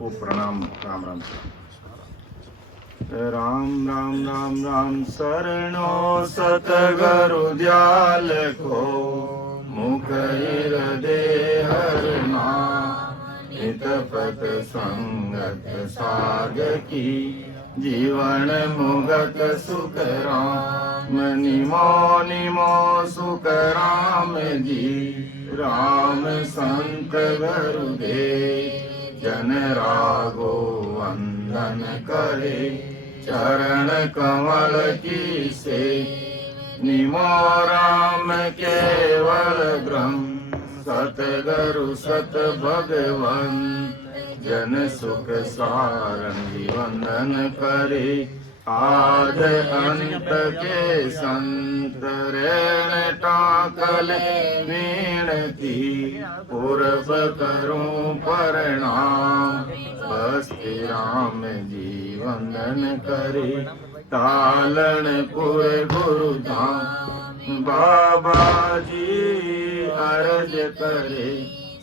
खूब प्रणाम। राम राम राम राम राम राम शरणो सतगुरु दयाल को मुख हृदय हरना नित पत संगत साध की जीवन मुगत सुख राम निमो निमो सुख राम जी राम संत गुरुदेव जन रागो वंदन करे चरण कमल की से निमो राम केवल ब्रह्म सतगुरु सत भगवन जन सुख सारंगी वंदन करे आद अंत के संत रेण टाकल वीणती पूर्व करूं प्रणाम बस्ती राम जी वंदन करे तालनपुर गुरुधाम बाबा जी अर्ज करे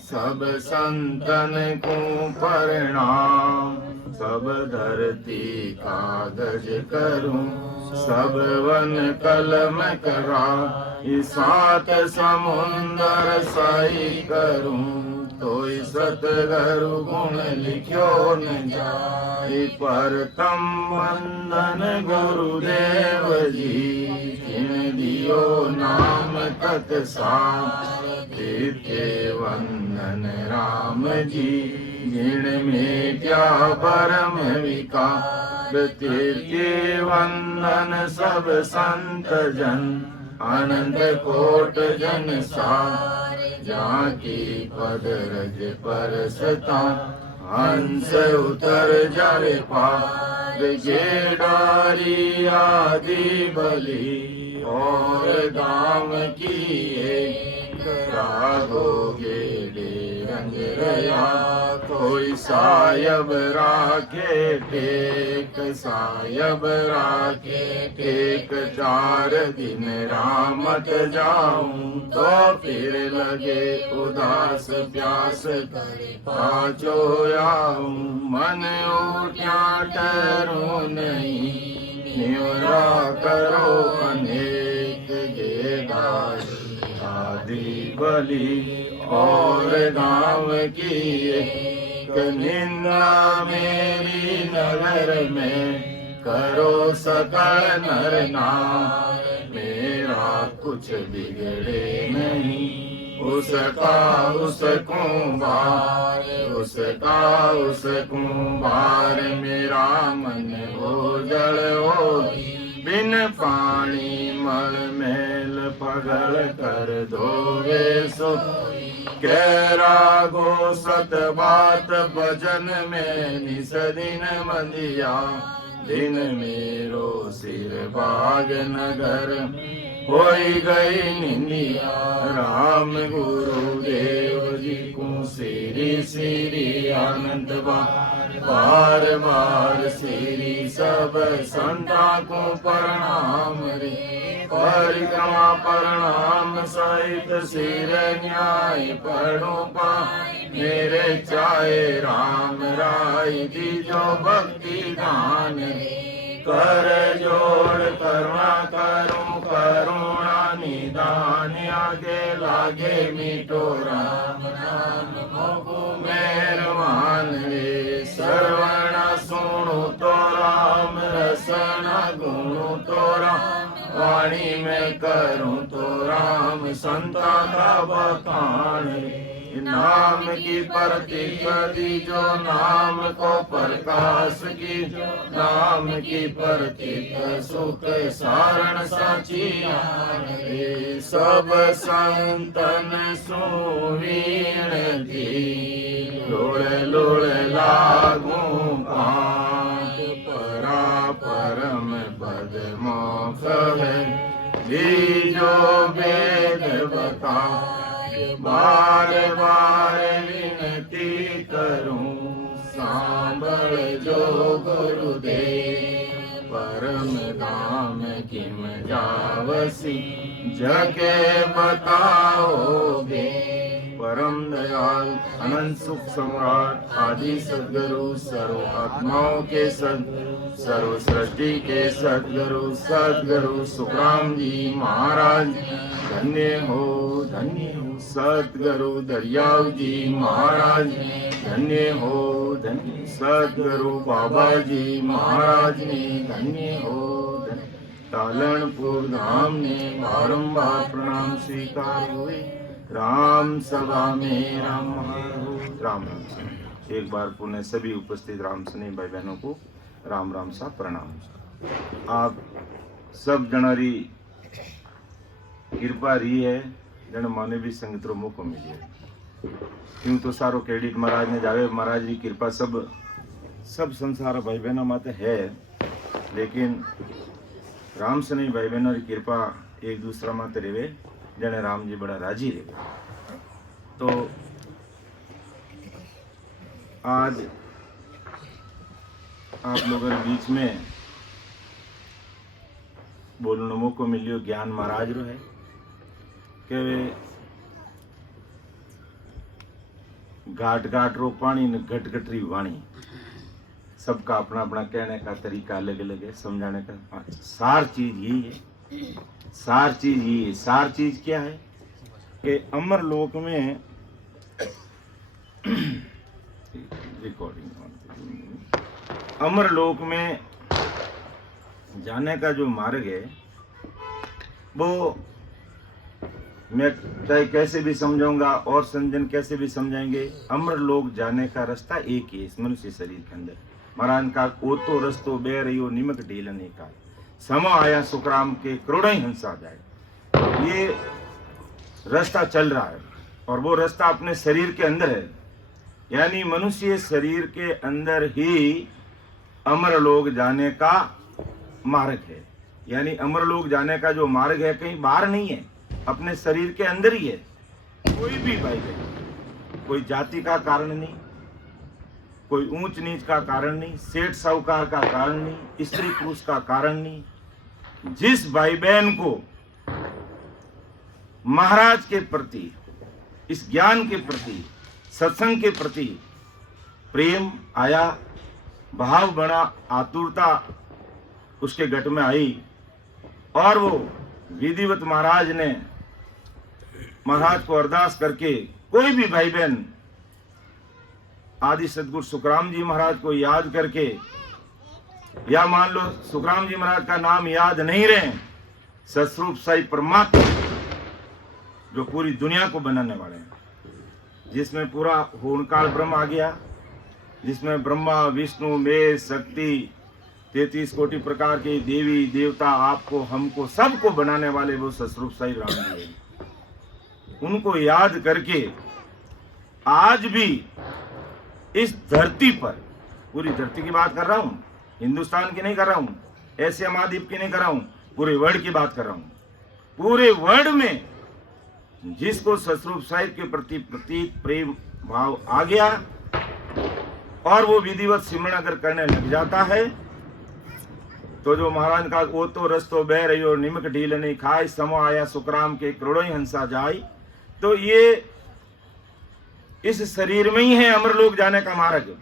सब संतन को प्रणाम सब धरती कागज करूं सब वन कलम करा सात समुंदर साई करूं तोय सतगुरु गुण लिख्यो न जाए परतम वंदन गुरुदेव जी जिन दियो नाम तत के वंदन राम जी जिन मेट्या परम विकार तीर्थे वंदन सब संत जन अनंत कोट जन सार जाकी पद रज परसता हंस उतर जावे पार जेडारी आदि बलि और दाम किए रागोगे रंग रया कोई सायब राखे टेक सायब राखे टेक 4 दिन रामत जाऊं तो फिर लगे उदास प्यास करे पाचो आऊं मन उठा ठहरो नहीं निवरा करो अनेक गेदारी आदि बलि और गाँव की निंदा मेरी नगर में करो सकल नर नार मेरा कुछ बिगड़े नहीं उसका उस कुंभार उसका उस कुंभार मेरा मन हो जल हो बिन पानी मल मेल पगल कर धोवे सो कह रागो सत बात भजन में निस दिन मंदिया दिन मेरो सिर बाग नगर होई गई निंदिया राम गुरुदेव जी को सिरी सिरी आनंद बार बार सिरी सब संता को प्रणाम रे परिक्रमा प्रणाम सहित सिर न्याय पढ़ो पाए मेरे चाहे राम राय दीजो भक्ति दान कर जोड़ करुणा करूं करुणा निदान आगे लागे मीठो राम नाम मोको मेहरबान रे श्रवण सुनो तो राम रसना गुणु तो राम वाणी में करूं तो राम संता का बखान नाम की प्रतीक दी जो नाम को प्रकाश की नाम की प्रतीक सुख सारण साची सब संतन सुवीण थी लोड़ लोड़ लागू पांच परा परम पद मोक्ष है जो वेद बता बार बार विनती करूं सांभल जो गुरुदेव परम धाम किम जावसी जगे बताओगे परम दयाल अनंत सुख सम्राट आदि सद्गुरु सर्व आत्माओं के सर्व सृष्टि के सद्गुरु सुखराम जी महाराज धन्य हो सद्गुरु दरियाव जी महाराज धन्य हो सद्गुरु बाबा जी महाराज ने धन्य हो तालनपुर धाम ने बारंबार प्रणाम स्वीकार हुए राम सभा में राम राम एक बार पुनः सभी उपस्थित राम स्नेही भाई बहनों को राम राम सा प्रणाम। आप सब जनारी कृपा रही है जन माने भी संगत रो मौको मिली है क्यों तो सारो क्रेडिट महाराज ने जावे महाराज की कृपा सब संसार भाई बहनों माते है लेकिन राम स्नेही भाई बहनों की कृपा एक दूसरा माते रेवे जने राम जी बड़ा राजी रेवे। तो आज आप लोगों के बीच में बोलने मौको मिलियो ज्ञान महाराज रो है के घाट घाट रो पानी न घट घटरी वाणी सबका अपना अपना कहने का तरीका अलग अलग है समझाने का सार चीज यही है सार चीज क्या है कि अमर लोक में रिकॉर्डिंग अमर लोक में जाने का जो मार्ग है वो मैं चाहे कैसे भी समझाऊंगा और संजन कैसे भी समझाएंगे अमर लोक जाने का रास्ता एक ही है इस मनुष्य शरीर के अंदर। महाराज का ओ तो रस्तो बह रही निमक ढीलने का समा आया सुखराम के करोड़ों ही हंसा जाए ये रास्ता चल रहा है और वो रास्ता अपने शरीर के अंदर है यानी मनुष्य शरीर के अंदर ही अमर लोक जाने का मार्ग है यानी अमर लोक जाने का जो मार्ग है कहीं बाहर नहीं है अपने शरीर के अंदर ही है। कोई भी भाई बहन कोई जाति का कारण नहीं कोई ऊंच नीच का कारण नहीं सेठ साहूकार का कारण नहीं स्त्री पुरुष का कारण नहीं जिस भाई बहन को महाराज के प्रति इस ज्ञान के प्रति सत्संग के प्रति प्रेम आया भाव बना आतुरता उसके गट में आई और वो विधिवत महाराज ने महाराज को अरदास करके कोई भी भाई बहन आदि सदगुरु सुखराम जी महाराज को याद करके या मान लो सुखराम जी महाराज का नाम याद नहीं रहे सतस्वरूप साई परमात्मा जो पूरी दुनिया को बनाने वाले हैं जिसमें पूरा होनकाल ब्रह्म आ गया जिसमें ब्रह्मा विष्णु मेष शक्ति 33 कोटि प्रकार के देवी देवता आपको हमको सबको बनाने वाले वो सतस्वरूप साई राम जी हैं उनको याद करके आज भी इस धरती पर पूरी धरती की बात कर रहा हूं हिंदुस्तान की नहीं कर रहा हूं एशिया महाद्वीप की नहीं कर रहा हूं पूरे वर्ल्ड की बात कर रहा हूं पूरे वर्ल्ड में जिसको सतस्वरूप साहिब के प्रति प्रेम भाव आ गया और वो विधिवत सिमरण अगर करने लग जाता है तो जो महाराज का वो तो रस्तो बह रही और निमक ढील नहीं खाए समा आया सुखराम के करोड़ों ही हंसा जाए तो ये इस शरीर में ही है अमरलोक जाने का मार्ग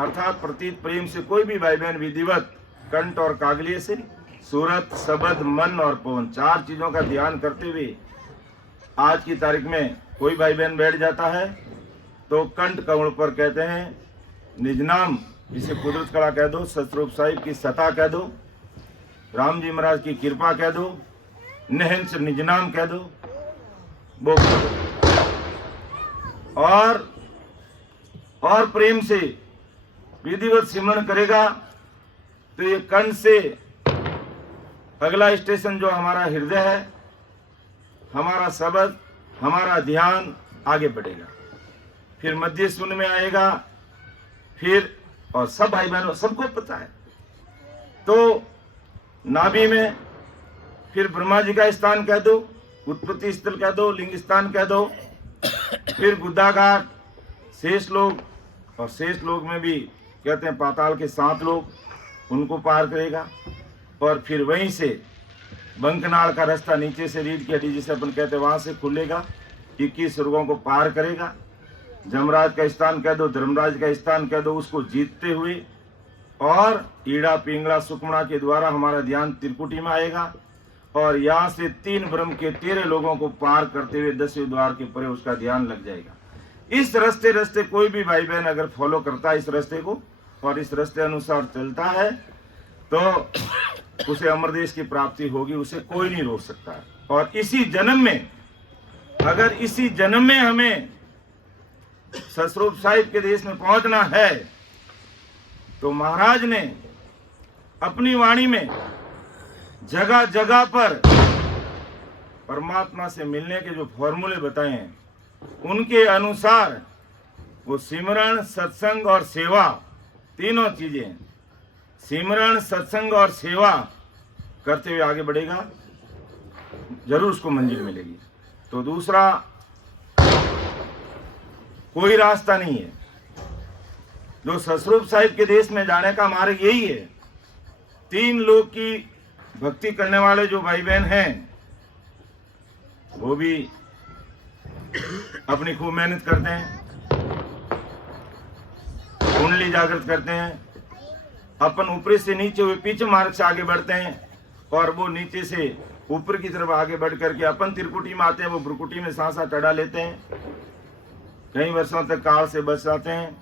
अर्थात प्रतीत प्रेम से कोई भी भाई बहन विधिवत कंठ और कागलिये से सूरत शब्द मन और पवन चार चीजों का ध्यान करते हुए आज की तारीख में कोई भाई बहन बैठ जाता है तो कंठ कमल पर कहते हैं निज नाम जिसे कुदरत कला कह दो सतस्वरूप साहिब की सता कह दो राम जी महाराज की कृपा कह दो निहंस निज नाम कह दो वो और प्रेम से विधिवत सिमरण करेगा तो ये कंठ से अगला स्टेशन जो हमारा हृदय है हमारा शब्द हमारा ध्यान आगे बढ़ेगा फिर मध्य शून्य में आएगा फिर और सब भाई बहनों सबको पता है तो नाभि में फिर ब्रह्मा जी का स्थान कह दो उत्पत्ति स्थल कह दो लिंग स्थान कह दो फिर गुद्दाघाट शेष लोग और शेष लोग में भी कहते हैं पाताल के 7 लोग उनको पार करेगा और फिर वहीं से बंकनाल का रास्ता नीचे से रीढ़ की हड्डी जिसे अपन कहते हैं वहां से खुलेगा 21 स्वर्गों को पार करेगा। जमराज का स्थान कह दो, धर्मराज का स्थान कह दो, उसको जीतते हुए और ईड़ा पिंगला सुकमणा के द्वारा हमारा ध्यान त्रिकुटी में आएगा और यहाँ से 3 ब्रह्म के 13 लोगों को पार करते हुए 10वें द्वार के परे उसका ध्यान लग जाएगा। इस रास्ते कोई भी भाई बहन अगर फॉलो करता है इस रास्ते को और इस रास्ते अनुसार चलता है तो उसे अमरदेश की प्राप्ति होगी, उसे कोई नहीं रोक सकता है। और इसी जन्म में, अगर इसी जन्म में हमें सतस्वरूप साहिब के देश में पहुंचना है तो महाराज ने अपनी वाणी में जगह जगह पर परमात्मा से मिलने के जो फॉर्मूले बताए हैं उनके अनुसार वो सिमरण, सत्संग और सेवा, तीनों चीजें, सिमरण, सत्संग और सेवा करते हुए आगे बढ़ेगा, जरूर उसको मंजिल मिलेगी। तो दूसरा कोई रास्ता नहीं है। जो सतस्वरूप साहिब के देश में जाने का मार्ग यही है। 3 लोग की भक्ति करने वाले जो भाई बहन हैं वो भी अपनी खूब मेहनत करते हैं, कुंडली जागृत करते हैं, अपन ऊपरी से नीचे हुए पीछे मार्ग से आगे बढ़ते हैं और वो नीचे से ऊपर की तरफ आगे बढ़ करके अपन त्रिकुटी में आते हैं, वो भ्रुकुटी में सांसा चढ़ा लेते हैं, कई वर्षों तक काल से बच जाते हैं,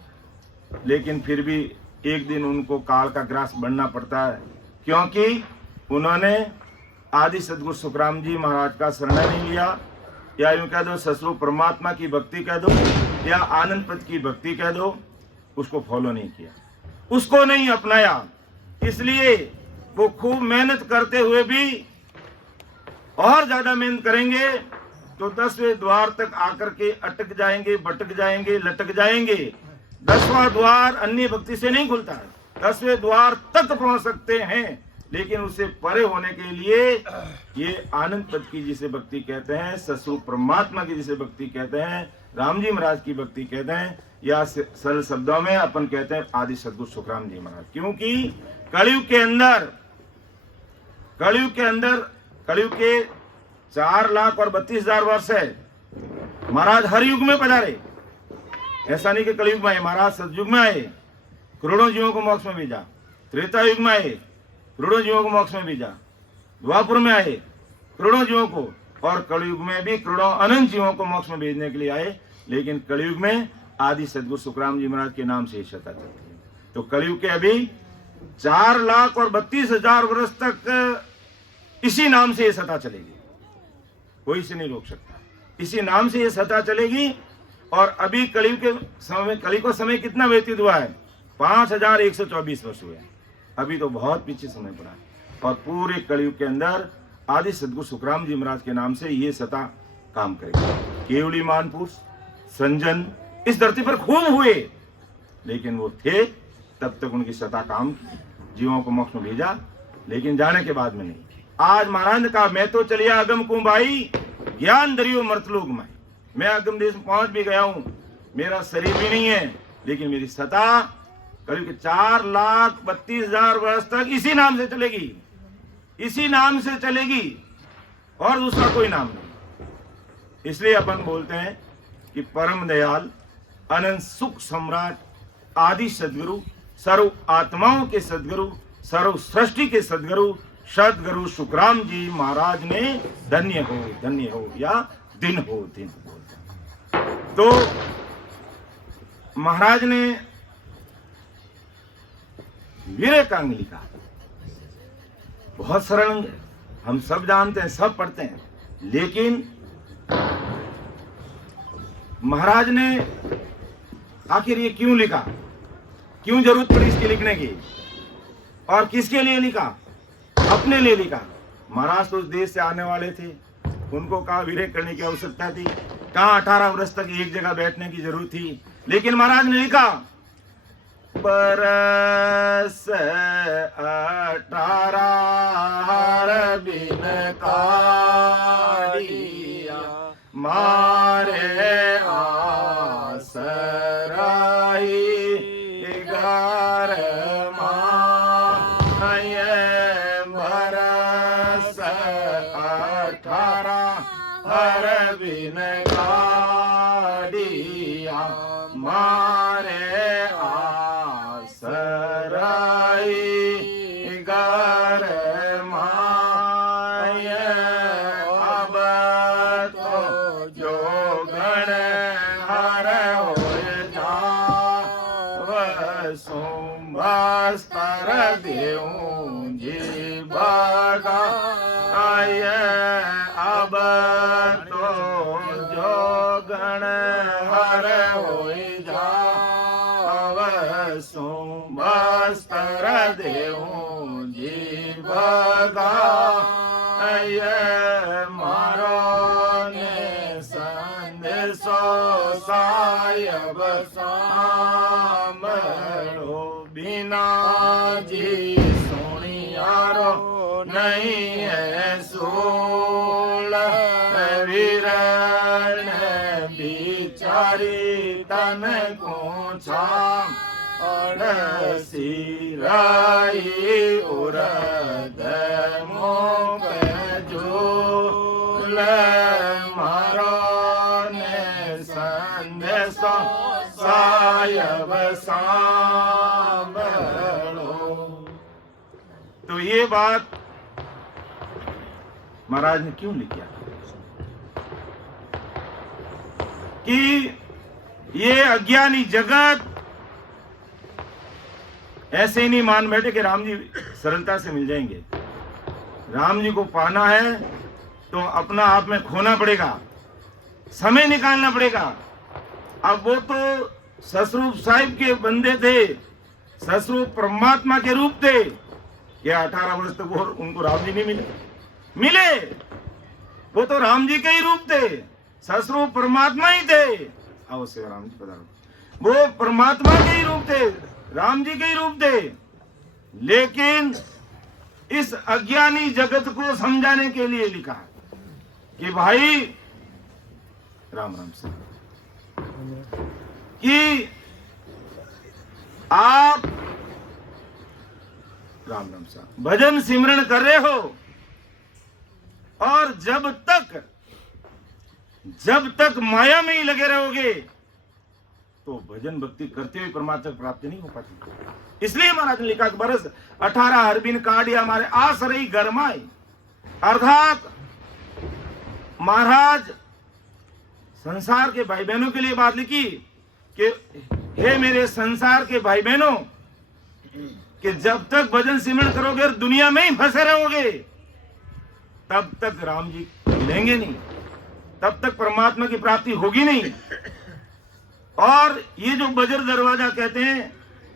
लेकिन फिर भी एक दिन उनको काल का ग्रास बनना पड़ता है, क्योंकि उन्होंने आदि सदगुरु सुखराम जी महाराज का शरण नहीं लिया, या यूं कह दो सतस्वरूप परमात्मा की भक्ति कह दो या आनंद पद की भक्ति कह दो, उसको फॉलो नहीं किया, उसको नहीं अपनाया। इसलिए वो खूब मेहनत करते हुए भी और ज्यादा मेहनत करेंगे तो 10वें द्वार तक आकर के अटक जाएंगे, भटक जाएंगे, लटक जाएंगे। 10वां द्वार अन्य भक्ति से नहीं खुलता है, 10वें द्वार तक पहुंच सकते हैं, लेकिन उससे परे होने के लिए ये आनंद पद की जिसे भक्ति कहते हैं, सतस्वरूप परमात्मा की जिसे भक्ति कहते हैं, राम जी महाराज की भक्ति कहते हैं, या सरल शब्दों में अपन कहते हैं आदि सदगुरु सुखराम जी महाराज। क्योंकि कलयुग के 4,32,000 वर्ष है। महाराज हर युग में पधारे, ऐसा नहीं कि कलयुग में आए, महाराज सतयुग में आए, करोड़ों जीवों को मोक्ष में भेजा, त्रेता युग में आए, करोड़ों जीवों को मोक्ष में भेजा, द्वापर में आए करोड़ों जीवों को, और कलयुग में भी करोड़ों अनंत जीवों को मोक्ष में भेजने के लिए आए। लेकिन कलयुग में आदि सदगुरु सुखराम जी महाराज के नाम से ही सत्ता चलती है। तो कलयुग के अभी 4,32,000 वर्ष तक इसी नाम से ये सत्ता चलेगी, कोई इसे नहीं रोक सकता, इसी नाम से ये सत्ता चलेगी। और अभी कलयुग के समय, कलयुग का समय कितना व्यतीत हुआ है? 5,124 वर्ष हुए हैं, अभी तो बहुत पीछे समय पड़ा है। और पूरे कलयुग के अंदर आदि सदगुरु सुखराम जी महाराज के नाम से ये सत्ता काम करेगी। केवली मानपुरुष संजन इस धरती पर खूब हुए, लेकिन वो थे तब तक उनकी सत्ता काम की, जीवों को मोक्ष में भेजा, लेकिन जाने के बाद में नहीं। आज महाराज ने कहा मैं तो चलिया अगम कुंभाई, ज्ञान दरियो मर्तलोक माई। मैं अगम देश में पहुंच भी गया हूं, मेरा शरीर भी नहीं है, लेकिन मेरी सत्ता करीब 4,32,000 वर्ष तक इसी नाम से चलेगी, इसी नाम से चलेगी, और दूसरा कोई नाम नहीं। इसलिए अपन बोलते हैं कि परम दयाल अनंत सुख सम्राट आदि सदगुरु, सर्व आत्माओं के सदगुरु, सर्व सृष्टि के सदगुरु सदगुरु सुखराम जी महाराज ने धन्य हो या दिन हो दिन बोलते हैं। तो महाराज ने विवेकांग लिखा, बहुत सरल, हम सब जानते हैं, सब पढ़ते हैं, लेकिन महाराज ने आखिर ये क्यों लिखा, क्यों जरूरत पड़ी इसकी लिखने की, और किसके लिए लिखा? अपने लिए लिखा। महाराज तो उस देश से आने वाले थे, उनको कहाँ विवेक करने की आवश्यकता थी, कहाँ 18 वर्ष तक एक जगह बैठने की जरूरत थी, लेकिन महाराज ने लिखा बरस 18 हर बिन कारिया मारे आसराई घर माय बरस 18 हर बिन कारिया सुमस्तर देऊं जीवगा आय अब तो जो गण हर होई जाव सुमस्तर देऊं जीवगा आय मारो सो सायब सामरो बिना जी सोनियारो नहीं है सूल वीरन बिचारी तन को छाम सिराई उरद मोक झूल मारो सायब सांभलो। तो ये बात महाराज ने क्यों लिखा कि ये अज्ञानी जगत ऐसे ही नहीं मान बैठे कि राम जी सरलता से मिल जाएंगे। राम जी को पाना है तो अपना आप में खोना पड़ेगा, समय निकालना पड़ेगा। अब वो तो ससरूप साहिब के बंदे थे, ससरूप परमात्मा के रूप थे। ये 18 वर्ष तक वो उनको राम जी नहीं मिले। वो तो राम जी के ही रूप थे, ससरूप परमात्मा ही थे। अवश्य राम जी पधारो। वो परमात्मा के ही रूप थे, राम जी के ही रूप थे। लेकिन इस अज्ञानी जगत को समझाने के लिए लिखा कि भाई राम राम से कि आप राम राम सा भजन सिमरन कर रहे हो और जब तक माया में ही लगे रहोगे तो भजन भक्ति करते हुए परमात्मा की प्राप्ति नहीं हो पाती। इसलिए महाराज ने लिखा बरस 18 हरबिन काढ़िया हमारे आस रही गरमाई। अर्थात महाराज संसार के भाई बहनों के लिए बात लिखी कि हे मेरे संसार के भाई बहनों, कि जब तक भजन सिमरन करोगे और दुनिया में ही फंसे रहोगे तब तक राम जी मिलेंगे नहीं, तब तक परमात्मा की प्राप्ति होगी नहीं। और ये जो बजर दरवाजा कहते हैं,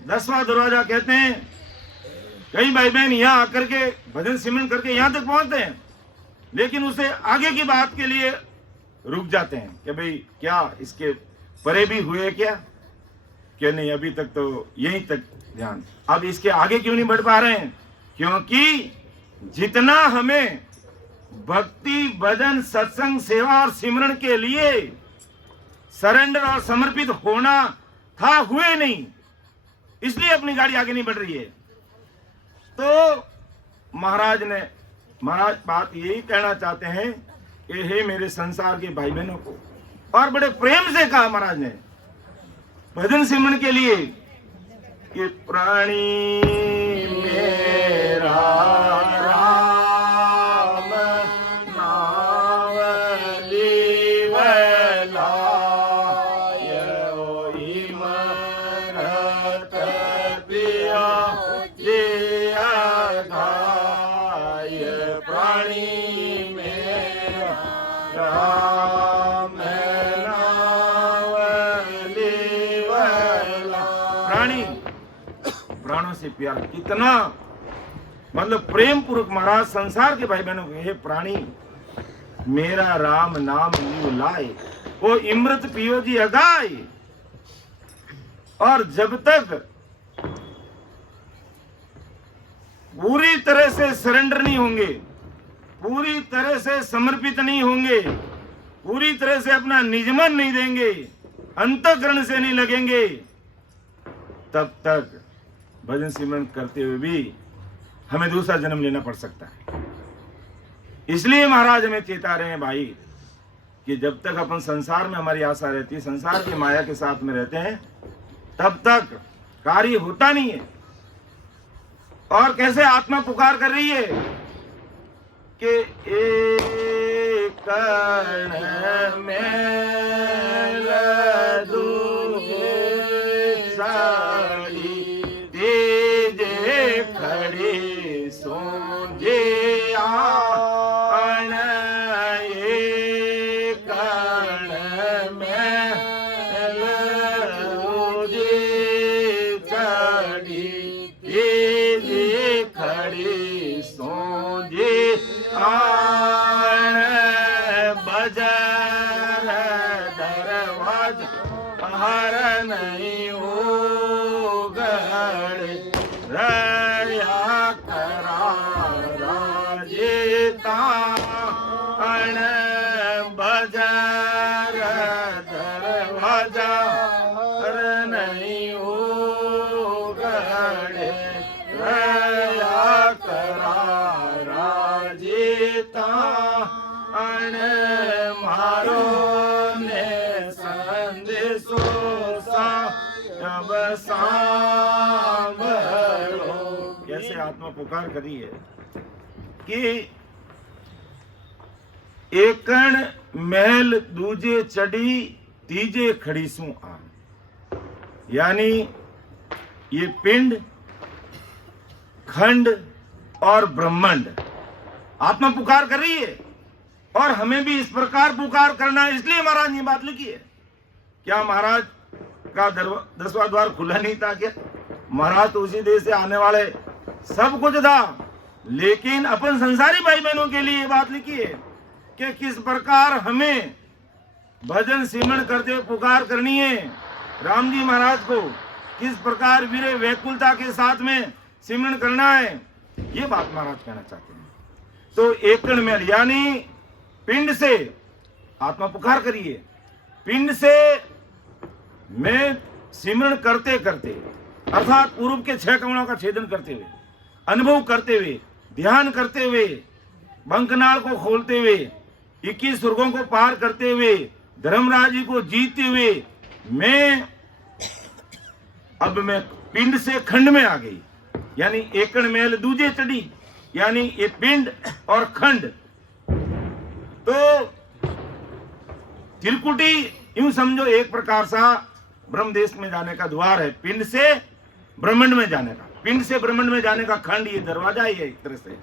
10वां दरवाजा कहते हैं, कई भाई बहन यहाँ आकर के भजन सिमरन करके यहाँ तक पहुंचते हैं, लेकिन उसे आगे की बात के लिए रुक जाते हैं कि भाई क्या इसके परे भी हुए क्या नहीं, अभी तक तो यहीं तक ध्यान, अब इसके आगे क्यों नहीं बढ़ पा रहे हैं? क्योंकि जितना हमें भक्ति भजन सत्संग सेवा और सिमरन के लिए सरेंडर और समर्पित होना था, हुए नहीं, इसलिए अपनी गाड़ी आगे नहीं बढ़ रही है। तो महाराज बात यही कहना चाहते हैं कि हे मेरे संसार के भाई बहनों को, और बड़े प्रेम से कहा महाराज ने भजन सिमरन के लिए कि प्राणी मेरा राम नाम लीवलाय ओई मरत प्रिया जिया गाय प्राणी मेरा राम प्राणों से प्यार, कितना मतलब प्रेम पूर्वक महाराज संसार के भाई बहनों को, हे प्राणी मेरा राम नाम लियो लाए, वो इमृत पियो जी अगाए। और जब तक पूरी तरह से सरेंडर नहीं होंगे, पूरी तरह से समर्पित नहीं होंगे, पूरी तरह से अपना निजमन नहीं देंगे, अंतःकरण से नहीं लगेंगे, तब तक भजन सिमरन करते हुए भी हमें दूसरा जन्म लेना पड़ सकता है। इसलिए महाराज हमें चेता रहे हैं भाई कि जब तक अपन संसार में हमारी आशा रहती है, संसार की माया के साथ में रहते हैं, तब तक कार्य होता नहीं है। और कैसे आत्मा पुकार कर रही है कि एक कण में दूजे साड़ी रया करारा जीता अण बजार दरवाजा नहीं उगड़े रया करारा जीता अण मारो ने संदेशो अब सांभळो। कैसे आत्मा पुकार करी है कि एकण महल दूजे चढ़ी तीजे खड़ी सु आन, यानी ये पिंड, खंड और ब्रह्मांड आत्मा पुकार कर रही है। और हमें भी इस प्रकार पुकार करना है, इसलिए महाराज ने बात लिखी है। क्या महाराज का 10वां द्वार खुला नहीं था क्या? महाराज तो उसी देश से आने वाले सब कुछ था, लेकिन अपन संसारी भाई बहनों के लिए बात लिखी है कि किस प्रकार हमें भजन सिमरण करते हुए पुकार करनी है। राम जी महाराज को किस प्रकार वीर व्याकुलता के साथ में सिमरण करना है, ये बात महाराज कहना चाहते हैं। तो एकण में यानी पिंड से आत्मा पुकार करिए, पिंड से मैं सिमरण करते करते अर्थात पूर्व के 6 कमलों का छेदन करते हुए, अनुभव करते हुए, ध्यान करते हुए, बंकनाल को खोलते हुए, 21 स्वर्गों को पार करते हुए, धर्मराज जी को जीतते हुए अब मैं पिंड से खंड में आ गई, यानी एकण मेल दूजे चढ़ी, यानी ये पिंड और खंड। तो त्रिकुटी यूं समझो एक प्रकार सा ब्रह्म देश में जाने का द्वार है, पिंड से ब्रह्मांड में जाने का, पिंड से ब्रह्मांड में जाने का खंड ये दरवाजा ही है एक तरह से।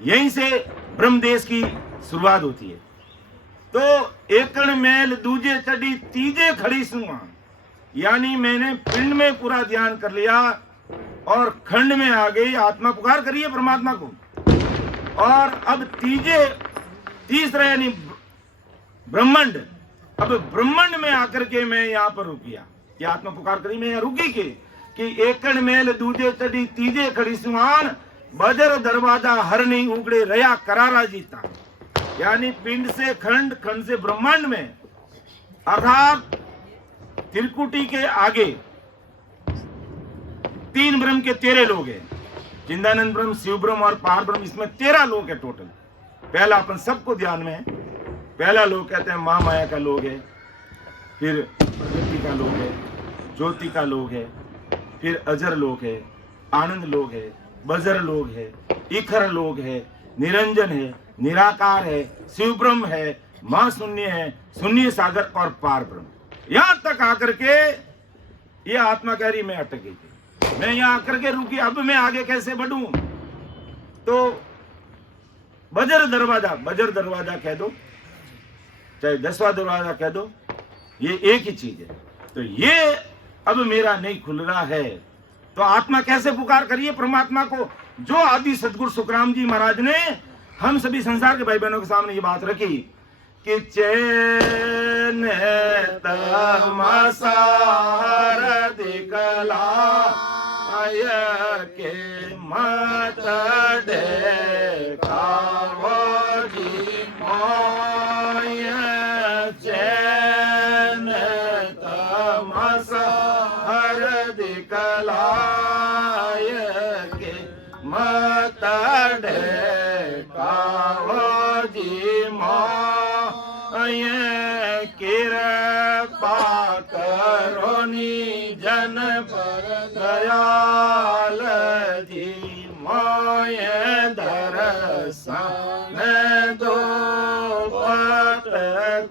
यहीं से ब्रह्म देश की शुरुआत होती है। तो एकण मेल दूजे चढ़ी तीजे खड़ी सुआ, यानी मैंने पिंड में पूरा ध्यान कर लिया और खंड में आ गई, आत्मा पुकार करिए परमात्मा को। और अब तीसरा यानी ब्रह्मांड, अब ब्रह्मांड में आकर के मैं यहाँ पर रुकिया, ये आत्मा पुकार करी, मैं यहाँ रुकी कि एकण मेल दूजे चढ़ी तीजे खड़ी सुहान, बजर दरवाजा हर नहीं उगड़े रया करारा जीता, यानी पिंड से खंड, खंड से ब्रह्मांड में, अर्थात त्रिकुटी के आगे 3 ब्रह्म के 13 लोग हैं, चिंदानंद ब्रह्म, शिव ब्रह्म और पार ब्रह्म, इसमें 13 लोग है टोटल। पहला अपन सबको ध्यान में, पहला लोग कहते हैं माँ माया का लोग है, फिर प्रकृति का लोग है, ज्योति का लोग है, फिर अजर लोग है, आनंद लोग है, बजर लोग है, इखर लोग है, निरंजन है, निराकार है, शिव ब्रह्म है, माँ शून्य है, शून्य सागर और पार ब्रह्म। यहां तक आकर के ये आत्मा कह रही मैं अटक गई थी, मैं यहां आकर के रुकी, अब मैं आगे कैसे बढ़ूं? तो बजर दरवाजा कह दो, चाहे 10वां दरवाजा कह दो, ये एक ही चीज है। तो ये अब मेरा नहीं खुल रहा है, तो आत्मा कैसे पुकार करिए परमात्मा को? जो आदि सदगुरु सुखराम जी महाराज ने हम सभी संसार के भाई बहनों के सामने ये बात रखी कि चैन तमसार दिखला आय के मत देखावो जी मोय, चैन तमसार दिखला आय के मत देखावो जी मोय, कृपा करोनी जन पर दयाल जी मोय, दर्शन दो पट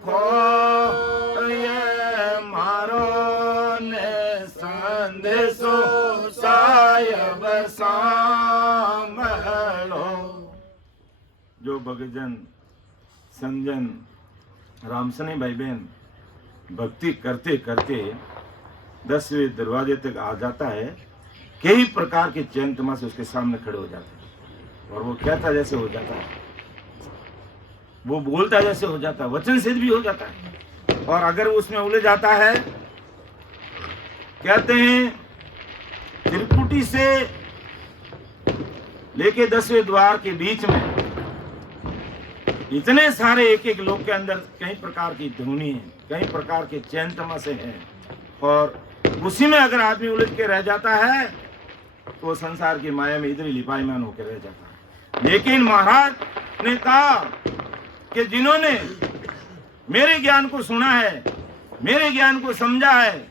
खो मारो ने संदेशो सायब सांभळो। जो भगजन संजन रामसने भाई बहन भक्ति करते करते 10वें दरवाजे तक आ जाता है, कई प्रकार के चैन तमाशे उसके सामने खड़े हो जाते हैं, और वो कहता जैसे हो जाता है, वो बोलता जैसे हो जाता है, वचन सिद्ध भी हो जाता है। और अगर उसमें उलझ जाता है, कहते हैं त्रिकुटी से एक 10वें द्वार के बीच में इतने सारे एक एक लोग के अंदर कई प्रकार की ध्वनि है, कई प्रकार के चैन तमाशे हैं, और उसी में अगर आदमी उलझ के रह जाता है तो संसार की माया में इधर ही लिपायमान होकर रह जाता है। लेकिन महाराज ने कहा कि जिन्होंने मेरे ज्ञान को सुना है, मेरे ज्ञान को समझा है,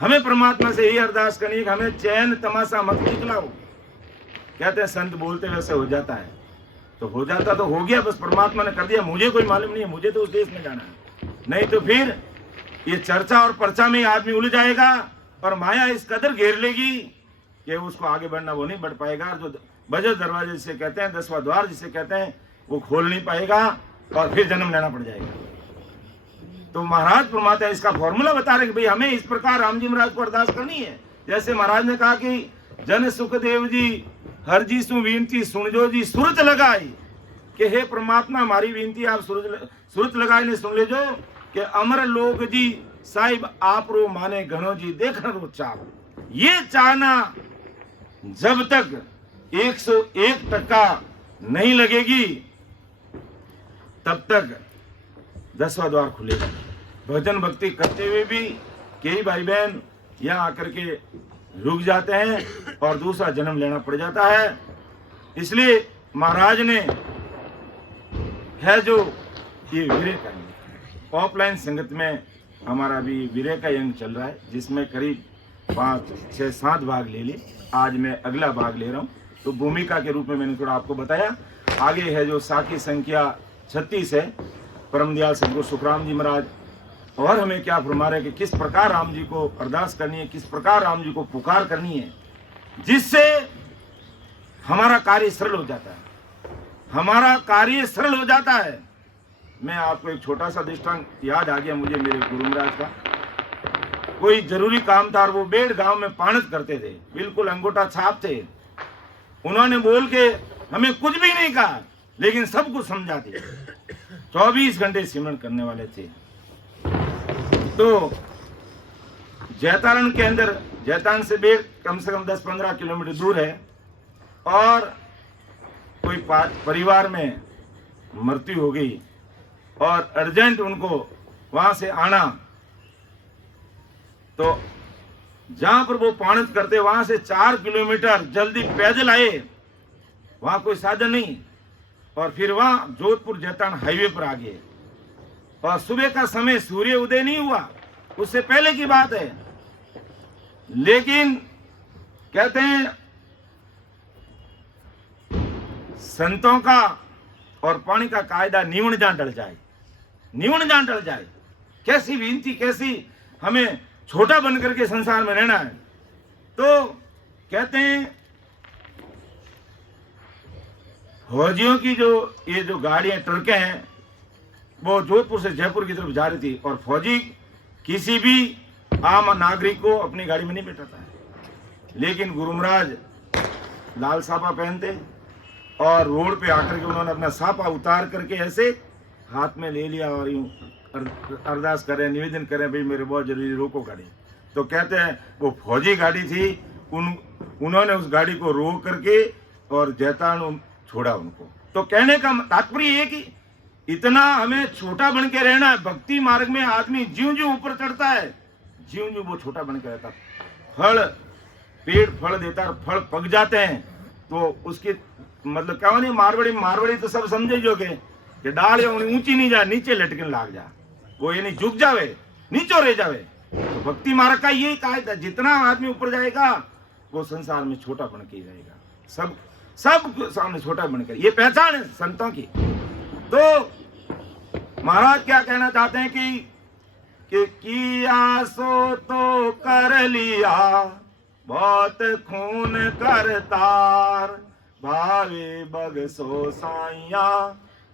हमें परमात्मा से यही अरदास करनी है कि हमें चैन तमाशा मत निकलाओ। कहते हैं संत बोलते वैसे हो जाता है, तो हो जाता तो हो गया, बस परमात्मा ने कर दिया, मुझे कोई मालूम नहीं है, मुझे तो उस देश में जाना है। नहीं तो फिर ये चर्चा और पर्चा में आदमी उलझ जाएगा और माया इस कदर घेर लेगी कि उसको आगे बढ़ना वो नहीं बढ़ पाएगा। जो बजर दरवाजे जिसे कहते हैं, 10वां द्वार जिसे कहते हैं, वो खोल नहीं पाएगा और फिर जन्म लेना पड़ जाएगा। तो महाराज परमात्मा इसका फॉर्मूला बता रहे कि भाई हमें इस प्रकार राम जी महाराज को अरदास करनी है। जैसे महाराज ने कहा कि जन सुखदेव जी हर जी सु विनती सुनजो जी सुरत लगाई, कि हे परमात्मा हमारी विनती आप सुरत लगाई ने सुन ले जो, कि अमर लोग जी साहिब आप रो माने घनो जी देखना रो चाह। ये चाहना जब तक 101% नहीं लगेगी तब तक 10वां द्वार खुलेगा। भजन भक्ति करते हुए भी कई भाई बहन यहाँ आकर के रुक जाते हैं और दूसरा जन्म लेना पड़ जाता है। इसलिए महाराज ने है जो ये विरय का अंग, ऑफलाइन संगत में हमारा भी विरय का अंग चल रहा है, जिसमें करीब 5, 6, 7 भाग ले लिए। आज मैं अगला भाग ले रहा हूँ। तो भूमिका के रूप में मैंने थोड़ा आपको बताया। आगे है जो साखी संख्या 36 है, परम दयाल सदगुरु सुखराम जी महाराज और हमें क्या फरमा रहे कि किस प्रकार राम जी को अरदास करनी है, किस प्रकार राम जी को पुकार करनी है, जिससे हमारा कार्य सरल हो जाता है, हमारा कार्य सरल हो जाता है। मैं आपको एक छोटा सा दृष्टांत याद आ गया मुझे मेरे गुरु महाराज का। कोई जरूरी काम था और वो बेड़ गांव में पाणत करते थे, बिल्कुल अंगूठा छाप थे। उन्होंने बोल के हमें कुछ भी नहीं कहा, लेकिन सब कुछ समझा दिया। 24 घंटे सिमरन करने वाले थे। तो जैतारण के अंदर, जैतारण से बेड़ कम से कम 10-15 किलोमीटर दूर है, और कोई परिवार में मृत्यु हो गई और अर्जेंट उनको वहां से आना। तो जहां पर वो पाणित करते वहां से 4 किलोमीटर जल्दी पैदल आए, वहां कोई साधन नहीं, और फिर वहां जोधपुर जैतारण हाईवे पर आ गए। और सुबह का समय, सूर्य उदय नहीं हुआ, उससे पहले की बात है। लेकिन कहते हैं संतों का और पानी का कायदा नीवण जान डल जाए, नीवण जान डल जाए। कैसी विनती, कैसी हमें छोटा बन करके संसार में रहना है। तो कहते हैं फौजियों की ये जो गाड़ियां, ट्रकें हैं, वो जोधपुर से जयपुर की तरफ जा रही थी, और फौजी किसी भी आम नागरिक को अपनी गाड़ी में नहीं बैठाता है। लेकिन गुरु महाराज लाल साफा पहनते और रोड पे आकर के उन्होंने अपना साफा उतार करके ऐसे हाथ में ले लिया और यूं अरदास करें, निवेदन करें, भाई मेरे बहुत जरूरी, रोको गाड़ी। तो कहते हैं वो फौजी गाड़ी थी, उन्होंने उस गाड़ी को रोक करके और जैतारण छोड़ा उनको। तो कहने का तात्पर्य ये कि इतना हमें छोटा बन के रहना है। भक्ति मार्ग में आदमी ज्यों ज्यों ऊपर चढ़ता है, ज्यों ज्यों वो छोटा बन के रहता है। फल, पेड़ फल देता है, फल पक जाते हैं तो उसकी मतलब क्या नहीं, मारवाड़ी तो सब समझे जो कि डाल ऊंची नहीं जाए, नीचे लटकन लाग जा, वो ये नहीं झुक जावे, नीचो रह जावे। तो भक्ति मार्ग का यही कायदा, जितना आदमी ऊपर जाएगा वो संसार में छोटा बन के ही रहेगा, सब सामने छोटा बनकर। ये पहचान है संतों की। तो महाराज क्या कहना चाहते हैं कि किया सो तो कर लिया, बहुत खून करतार, भावे बग सो साइया,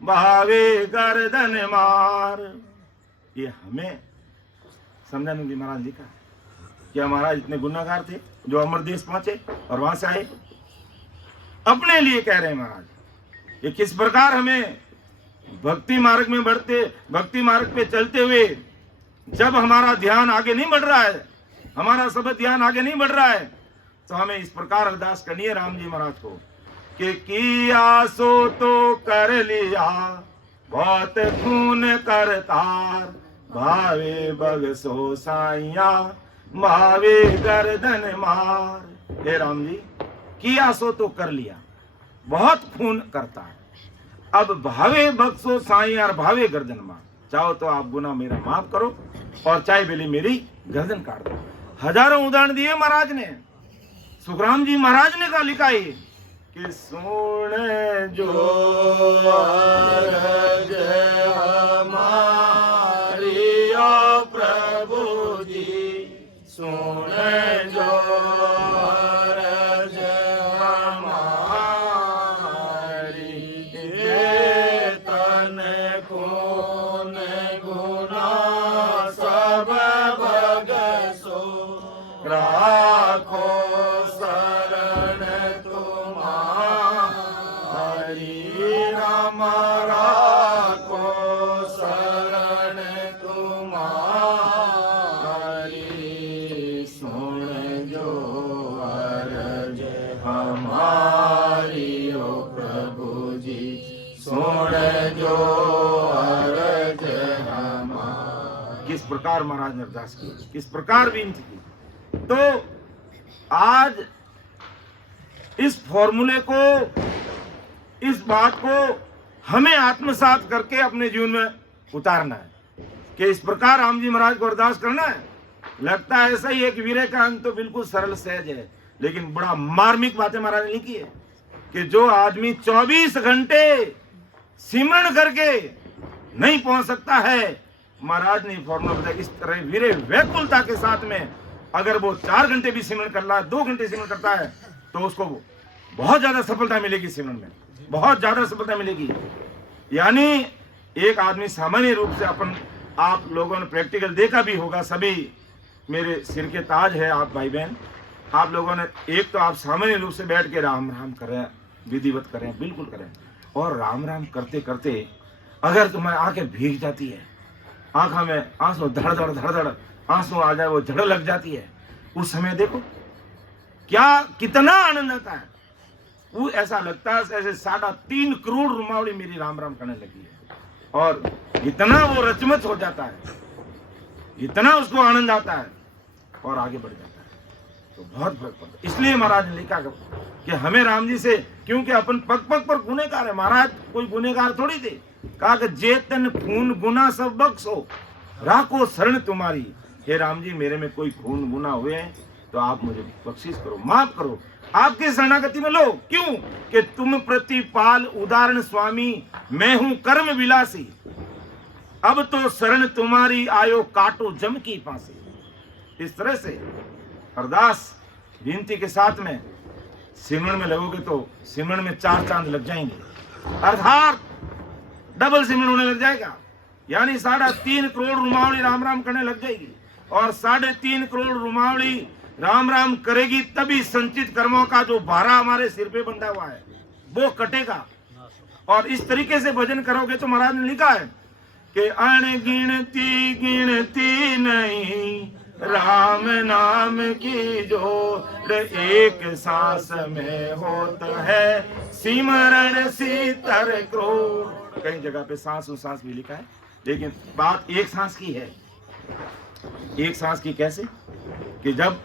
भावे गर्दन मार। ये हमें समझाने के लिए महाराज लिखा है। क्या महाराज इतने गुनाहगार थे जो अमर देश पहुंचे और वहां से आए? अपने लिए कह रहे हैं महाराज। ये किस प्रकार हमें भक्ति मार्ग में बढ़ते, भक्ति मार्ग पे चलते हुए जब हमारा ध्यान आगे नहीं बढ़ रहा है, हमारा सब ध्यान आगे नहीं बढ़ रहा है, तो हमें इस प्रकार अरदास करनी है राम जी महाराज को कि किया सो तो कर लिया, बहुत खून करतार, भावे बगसो साइया, भावे गर्दन मार। हे राम जी, किया सो तो कर लिया, बहुत खून करता है, अब भावे बख्शो साईं और भावे गर्दन मार। चाहो तो आप गुना मेरा माफ करो और चाहे बेली मेरी गर्दन काट दो। हजारों उदाहरण दिए महाराज ने। सुखराम जी महाराज ने का लिखा है कि सुन जो अरज हमारी ओ प्रभु जी, सुन जो अरज हमारी, तन खून गुना सब बगसो, राखो शरण तुम्हारी, राम राखो शरण तुम्हारी, सुन जो अरज हमारी ओ प्रभु जी, सुन जो अरज हमारी। किस प्रकार महाराज ने अरदास की, किस प्रकार विनती की। तो आज इस फॉर्मूले को, इस बात को हमें आत्मसात करके अपने जीवन में उतारना है कि इस प्रकार राम जी महाराज को अरदास करना है। लगता है ऐसा ही है कि वीरे का अंग तो बिल्कुल सरल सहज है, लेकिन बड़ा मार्मिक बातें महाराज ने लिखी है कि जो आदमी 24 घंटे सिमरण करके नहीं पहुंच सकता है, महाराज ने फॉर्मूला बताया, इस तरह वीरे व्याकुलता के साथ में अगर वो 4 घंटे भी सिमरण कर रहा है, 2 घंटे सिमरण करता है, तो उसको बहुत ज्यादा सफलता मिलेगी सिमरण में, बहुत ज्यादा सफलता मिलेगी। यानी एक आदमी सामान्य रूप से आप लोगों ने प्रैक्टिकल देखा भी होगा, सभी मेरे सिर के ताज है आप भाई बहन, आप लोगों ने एक तो आप सामान्य रूप से बैठ के राम राम करें, विधिवत करें, बिल्कुल करें। और राम राम करते करते अगर तुम्हारी आंखें भीग जाती है, आंखों में आंसू धड़ धड़ धड़ धड़ आंसू आ जाए, वो झड़ लग जाती है, उस समय देखो क्या कितना आनंद आता है। वो ऐसा लगता है जैसे 3.5 करोड़ रुमावली मेरी राम राम करने लगी है, और इतना वो रचमच हो जाता है, इतना उसको आनंद आता है और आगे बढ़ जाता है। तो बहुत फर्क पड़ता है। इसलिए महाराज ने लिखा कि हमें राम जी से, क्योंकि अपन पग पग पर गुनेगार है, महाराज कोई गुनेगार थोड़ी थे। कहा कि जेतन खून गुना सब बख्शो, राखो शरण तुम्हारी। हे राम जी, मेरे में कोई खून गुना हुए हैं तो आप मुझे बख्शिश करो, माफ करो, आपके शरणागति में लो। क्यों कि तुम प्रतिपाल उदाहरण स्वामी, मैं हूं कर्म विलासी, अब तो शरण तुम्हारी आयो काटो जम की फांसी। इस तरह से अरदास विनती के साथ में सिमरन में लगोगे तो सिमरन में 4 चांद लग जाएंगे, अर्थात डबल सिमरन होने लग जाएगा। यानी 3.5 करोड़ रुमावली राम राम करने लग जाएगी, और 3.5 करोड़ रुमावली राम राम करेगी, तभी संचित कर्मों का जो भारा हमारे सिर पे बंधा हुआ है वो कटेगा। और इस तरीके से भजन करोगे तो महाराज ने लिखा है कि अनगिनती गिनती नहीं राम नाम की जोड़, एक सांस में होता है सिमरण सीतर करोड़। कई जगह पे सांस भी लिखा है, लेकिन बात एक सांस की है। एक सांस की कैसे कि जब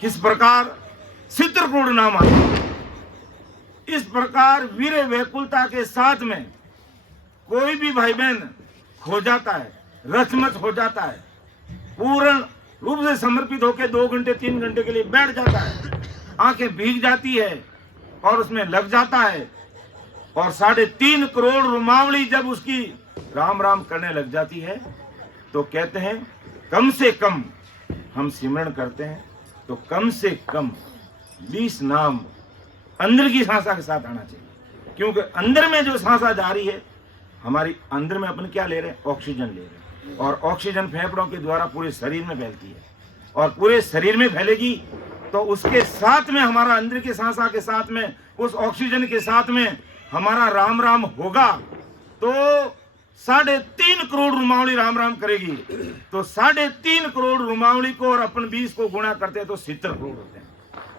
किस प्रकार सीतर करोड़ नाम आता है, इस प्रकार वीर व्याकुलता के साथ में कोई भी भाई बहन हो जाता है, रचमच हो जाता है, पूर्ण रूप से समर्पित होकर 2 घंटे 3 घंटे के लिए बैठ जाता है, आंखें भीग जाती है और उसमें लग जाता है, और 3.5 करोड़ रुमावली जब उसकी राम राम करने लग जाती है, तो कहते हैं कम से कम हम सिमरण करते हैं तो कम से कम 20 नाम अंदर की सांसा के साथ आना चाहिए। क्योंकि अंदर में जो सांसा जा रही है, हमारी अंदर में अपन क्या ले रहे हैं, ऑक्सीजन ले रहे हैं, और ऑक्सीजन फेफड़ों के द्वारा पूरे शरीर में फैलती है, और पूरे शरीर में फैलेगी तो उसके साथ में हमारा अंदर के सांसा के साथ में उस ऑक्सीजन के साथ में हमारा राम राम होगा। तो 3.5 करोड़ रुमावली राम राम करेगी, तो 3.5 करोड़ रुमावली को और अपन 20 को गुणा करते हैं तो 70 करोड़ होते हैं।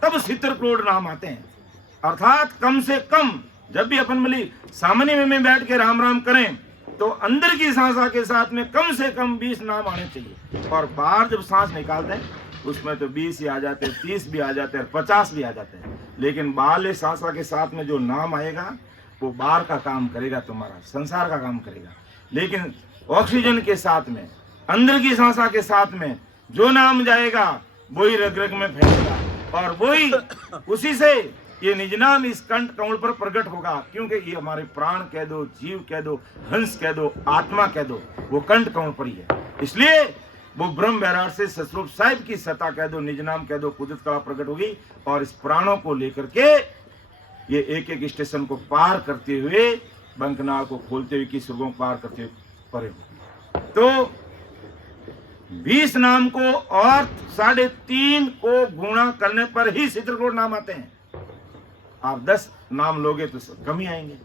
तब 70 करोड़ नाम आते हैं। अर्थात कम से कम जब भी अपन मिली सामान्य में बैठ के राम राम करें तो अंदर की सांसा के साथ में कम से कम 20 नाम आने चाहिए, और बाहर जब सांस निकालते हैं उसमें तो 20 ही आ जाते हैं, 30 भी आ जाते हैं, 50 भी आ जाते हैं। लेकिन बाहर सांसा के साथ में जो नाम आएगा वो बाहर का काम करेगा, तुम्हारा संसार का काम करेगा। लेकिन ऑक्सीजन के साथ में अंदर की सांसा के साथ में जो नाम जाएगा वही रग रग में फैलेगा, और वही उसी से ये निज नाम इस कंठ कमल पर प्रकट होगा। क्योंकि ये हमारे प्राण कह दो, जीव कह दो, हंस कह दो, आत्मा कह दो, वो कंठ कमल पर ही है। इसलिए वो ब्रह्म बैराट से ससरूप साहिब की सत्ता कह दो, निज नाम कह दो, कुदरत कला प्रकट होगी, और इस प्राणों को लेकर के ये एक एक स्टेशन को पार करते हुए, बंकनाल को खोलते हुए, की सुरगों को पार करते हुए परे हो। तो 20 नाम को और 3.5 को गुणा करने पर ही 70 करोड़ नाम आते हैं। आप 10 नाम लोगे तो कम ही आएंगे,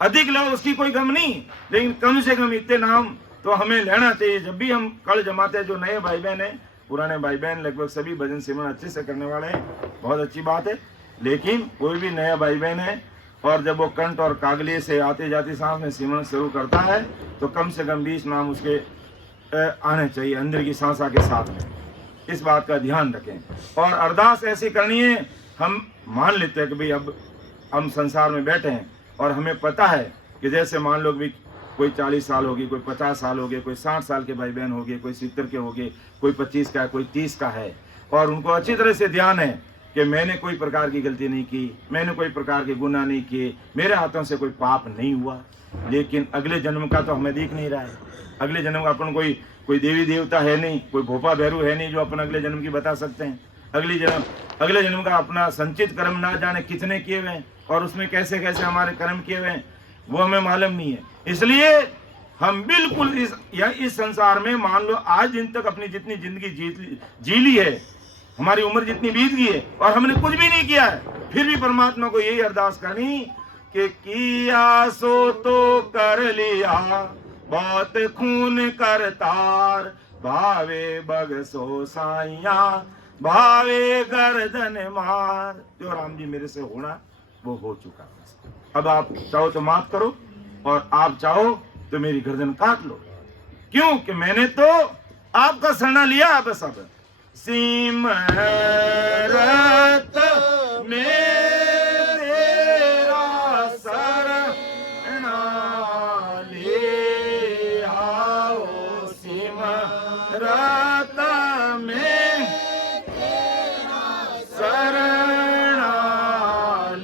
अधिक लो उसकी कोई गम नहीं, लेकिन कम से कम इतने नाम तो हमें लेना चाहिए। जब भी हम कल जमाते हैं, जो नए भाई बहन है, पुराने भाई बहन लगभग सभी भजन सिमरन अच्छे से करने वाले हैं, बहुत अच्छी बात है। लेकिन कोई भी नया भाई बहन है और जब वो कंठ और कागलिए से आते जाती सांस में सिमरन शुरू करता है तो कम से कम 20 नाम उसके आने चाहिए अंदर की सांसा के साथ में। इस बात का ध्यान रखें। और अरदास ऐसी करनी है, हम मान लेते हैं कि भाई अब हम संसार में बैठे हैं और हमें पता है कि जैसे मान लो भी कोई 40 साल होगी, कोई 50 साल हो गए, कोई 60 साल के भाई बहन हो गए, कोई 70 के हो गए, कोई 25 का है, कोई 30 का है, और उनको अच्छी तरह से ध्यान है कि मैंने कोई प्रकार की गलती नहीं की, मैंने कोई प्रकार के गुनाह नहीं किए, मेरे हाथों से कोई पाप नहीं हुआ। लेकिन अगले जन्म का तो हमें दिख नहीं रहा है। अगले जन्म का अपन कोई देवी देवता है नहीं, कोई भोपा भैरू है नहीं जो अपन अगले जन्म की बता सकते हैं। अगले जन्म का अपना संचित कर्म ना जाने कितने किए हुए हैं और उसमें कैसे कैसे हमारे कर्म किए हुए हैं वो हमें मालूम नहीं है। इसलिए हम बिल्कुल इस संसार में मान लो आज दिन तक अपनी जितनी जिंदगी जी ली है, हमारी उम्र जितनी बीत गई है और हमने कुछ भी नहीं किया है, फिर भी परमात्मा को यही अरदास करनी कि किया सो तो कर लिया, बहुत खून करतार, भावे बगसो साइया, भावे गर्दन मार। जो राम जी मेरे से होना वो हो चुका है। अब आप चाहो तो माफ करो और आप चाहो तो मेरी गर्दन काट लो, क्योंकि मैंने तो आपका शरण लिया। बस अब सिमरत में तेरा शरण ले आओ, सिमरत में तेरा शरण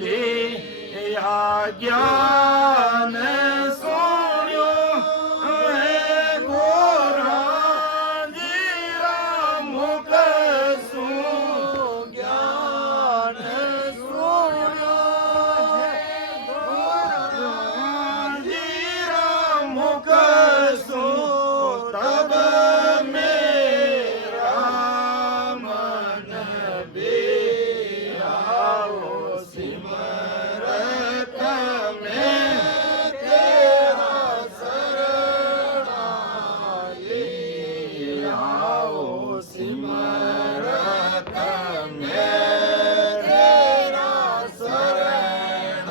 ले आ, ज्ञान सोनियो है गोरा जीरा मुख सु, ज्ञान सोनियो है गोरा जीरा मुख सु, तब मेरा मन बेराओ, सिमरत में तेरा शरण ले आओ, सिमरत में तेरा शरण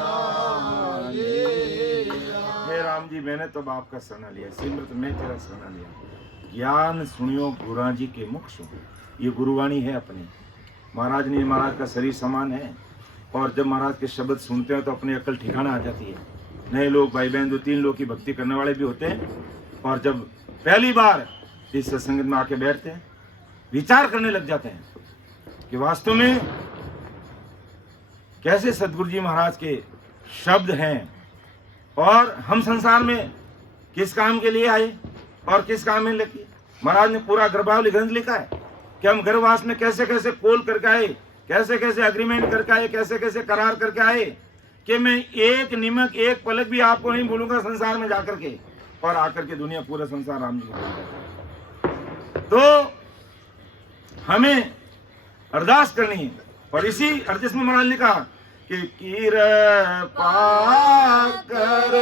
ले आओ। हे राम जी, मैंने तो बाप का शरण लिया, सिमरत में तेरा शरण लिया। ज्ञान सुनियो गुरु जी के मुख सुनो, ये गुरुवाणी है अपनी। महाराज ने, महाराज का शरीर समान है और जब महाराज के शब्द सुनते हैं तो अपनी अकल ठिकाना आ जाती है। नए लोग भाई बहन 2-3 लोग की भक्ति करने वाले भी होते हैं और जब पहली बार इस सत्संग में आके बैठते हैं विचार करने लग जाते हैं कि वास्तव में कैसे सदगुरु जी महाराज के शब्द हैं और हम संसार में किस काम के लिए आए और किस काम में लगे। महाराज ने पूरा गर्भावली ग्रंथ लिखा है कि हम गर्भवास में कैसे कैसे कोल करके आए, कैसे कैसे अग्रीमेंट करके आए, कैसे कैसे करार करके आए कि मैं एक निमक एक पलक भी आपको नहीं भूलूंगा संसार में जाकर के, और आकर के दुनिया पूरा संसार राम जी को भूल जाता है। तो हमें अरदास करनी है और इसी अरदास में महाराज ने कहा कि कृपा कर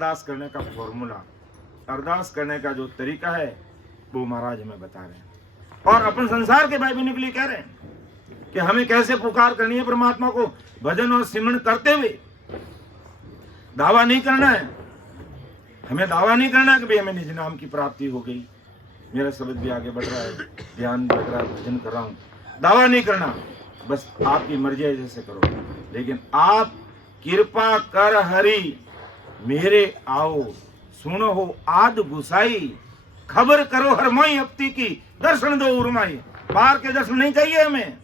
अरदास करने का फॉर्मूला, अरदास करने का जो तरीका है वो महाराज हमें बता रहे हैं और अपन संसार के भाई बहनों के लिए कह रहे हैं कि हमें कैसे पुकार करनी है परमात्मा को भजन और सिमरन करते हुए। दावा नहीं करना है, हमें दावा नहीं करना कि भाई हमें निज नाम की प्राप्ति हो गई, मेरा शब्द भी आगे बढ़ रहा है, ध्यान बढ़ रहा है, भजन कर रहा हूँ। दावा नहीं करना, बस आपकी मर्जी है जैसे करो, लेकिन आप कृपा कर हरि मेरे आओ, सुनो हो आद गुसाई, खबर करो हर माई अपती की, दर्शन दो उर्माई। बाहर के दर्शन नहीं चाहिए हमें।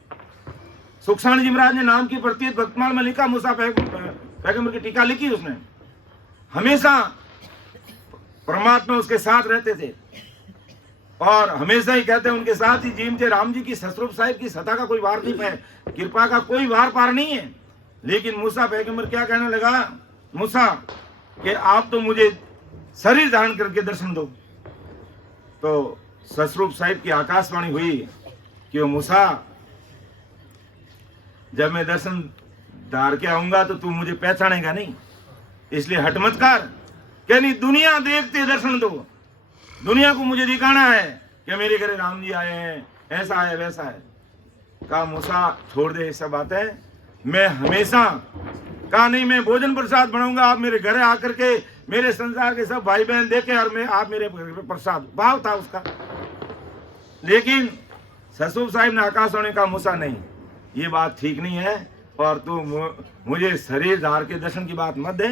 सुखसाण जी महाराज ने नाम की प्रतीत भक्तमाल में लिखा, मूसा पैगंबर की टीका लिखी उसने। हमेशा परमात्मा उसके साथ रहते थे और हमेशा ही कहते हैं उनके साथ ही जीव थे। राम जी की ससरूप साहिब की सता का कोई वार नहीं है, कृपा का कोई वार पार नहीं है। लेकिन मूसा पैगंबर क्या कहने लगा, मूसा कि आप तो मुझे शरीर धारण करके दर्शन दो। तो ससरूप साहिब की आकाशवाणी हुई कि वो मूसा, जब मैं दर्शन धार के आऊंगा तो तू मुझे पहचानेगा नहीं, इसलिए हट मत कर। क्या नहीं, दुनिया देखते दर्शन दो, दुनिया को मुझे दिखाना है कि मेरे घरे राम जी आए हैं, ऐसा है वैसा है। कहा मूसा छोड़ दे ये सब बातें, मैं हमेशा कहा नहीं मैं भोजन प्रसाद बनाऊंगा, आप मेरे घरे आकर के मेरे संसार के सब भाई बहन देखे और मैं आप मेरे प्रसाद, भाव था उसका। लेकिन ससुर साहिब ने आकाशवाणी का मूसा नहीं, ये बात ठीक नहीं है और तू मुझे शरीर धार के दर्शन की बात मत दे।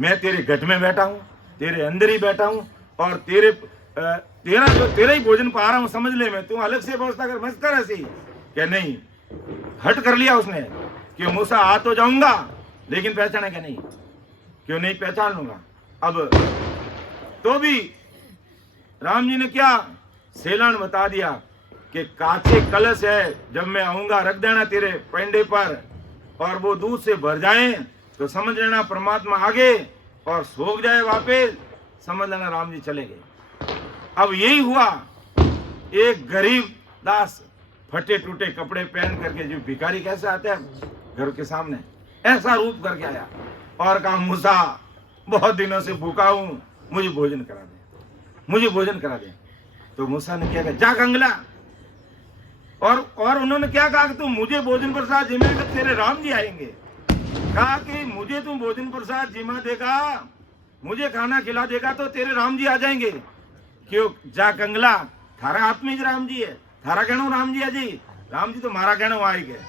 मैं तेरे घट में बैठा हूँ, तेरे अंदर ही बैठा हूँ और तेरा ही भोजन पा रहा हूँ, समझ ले। मैं तू अलग से व्यवस्था कर मत कर ऐसी। क्या नहीं, हट कर लिया उसने कि मूसा आ तो जाऊंगा लेकिन पहचाने क्या नहीं, क्यों नहीं पहचान लूंगा। अब तो भी राम जी ने क्या सेलान बता दिया कि काचे कलश है, जब मैं आऊंगा रख देना तेरे पैंडे पर और वो दूध से भर जाए तो समझ लेना परमात्मा आगे, और सोख जाए वापस समझ लेना राम जी चले गए। अब यही हुआ, एक गरीब दास फटे टूटे कपड़े पहन करके, जो भिखारी कैसे आते हैं घर के सामने, ऐसा रूप करके आया और कहा मूसा बहुत दिनों से भूखा हूं, मुझे भोजन करा दे, मुझे भोजन करा दे। तो मूसा ने क्या कहा, जा कंगला। और उन्होंने क्या कहा कि तुम मुझे भोजन प्रसाद जिम्मे तो तेरे राम जी आएंगे। कहा कि मुझे तुम भोजन प्रसाद जिम्मा देगा, मुझे खाना खिला देगा तो तेरे राम जी आ जाएंगे। क्यों, जा कंगला, थारा हाथ में राम जी है, थारा कहना राम जी है जी, राम जी तो मारा कहना आ ही गए।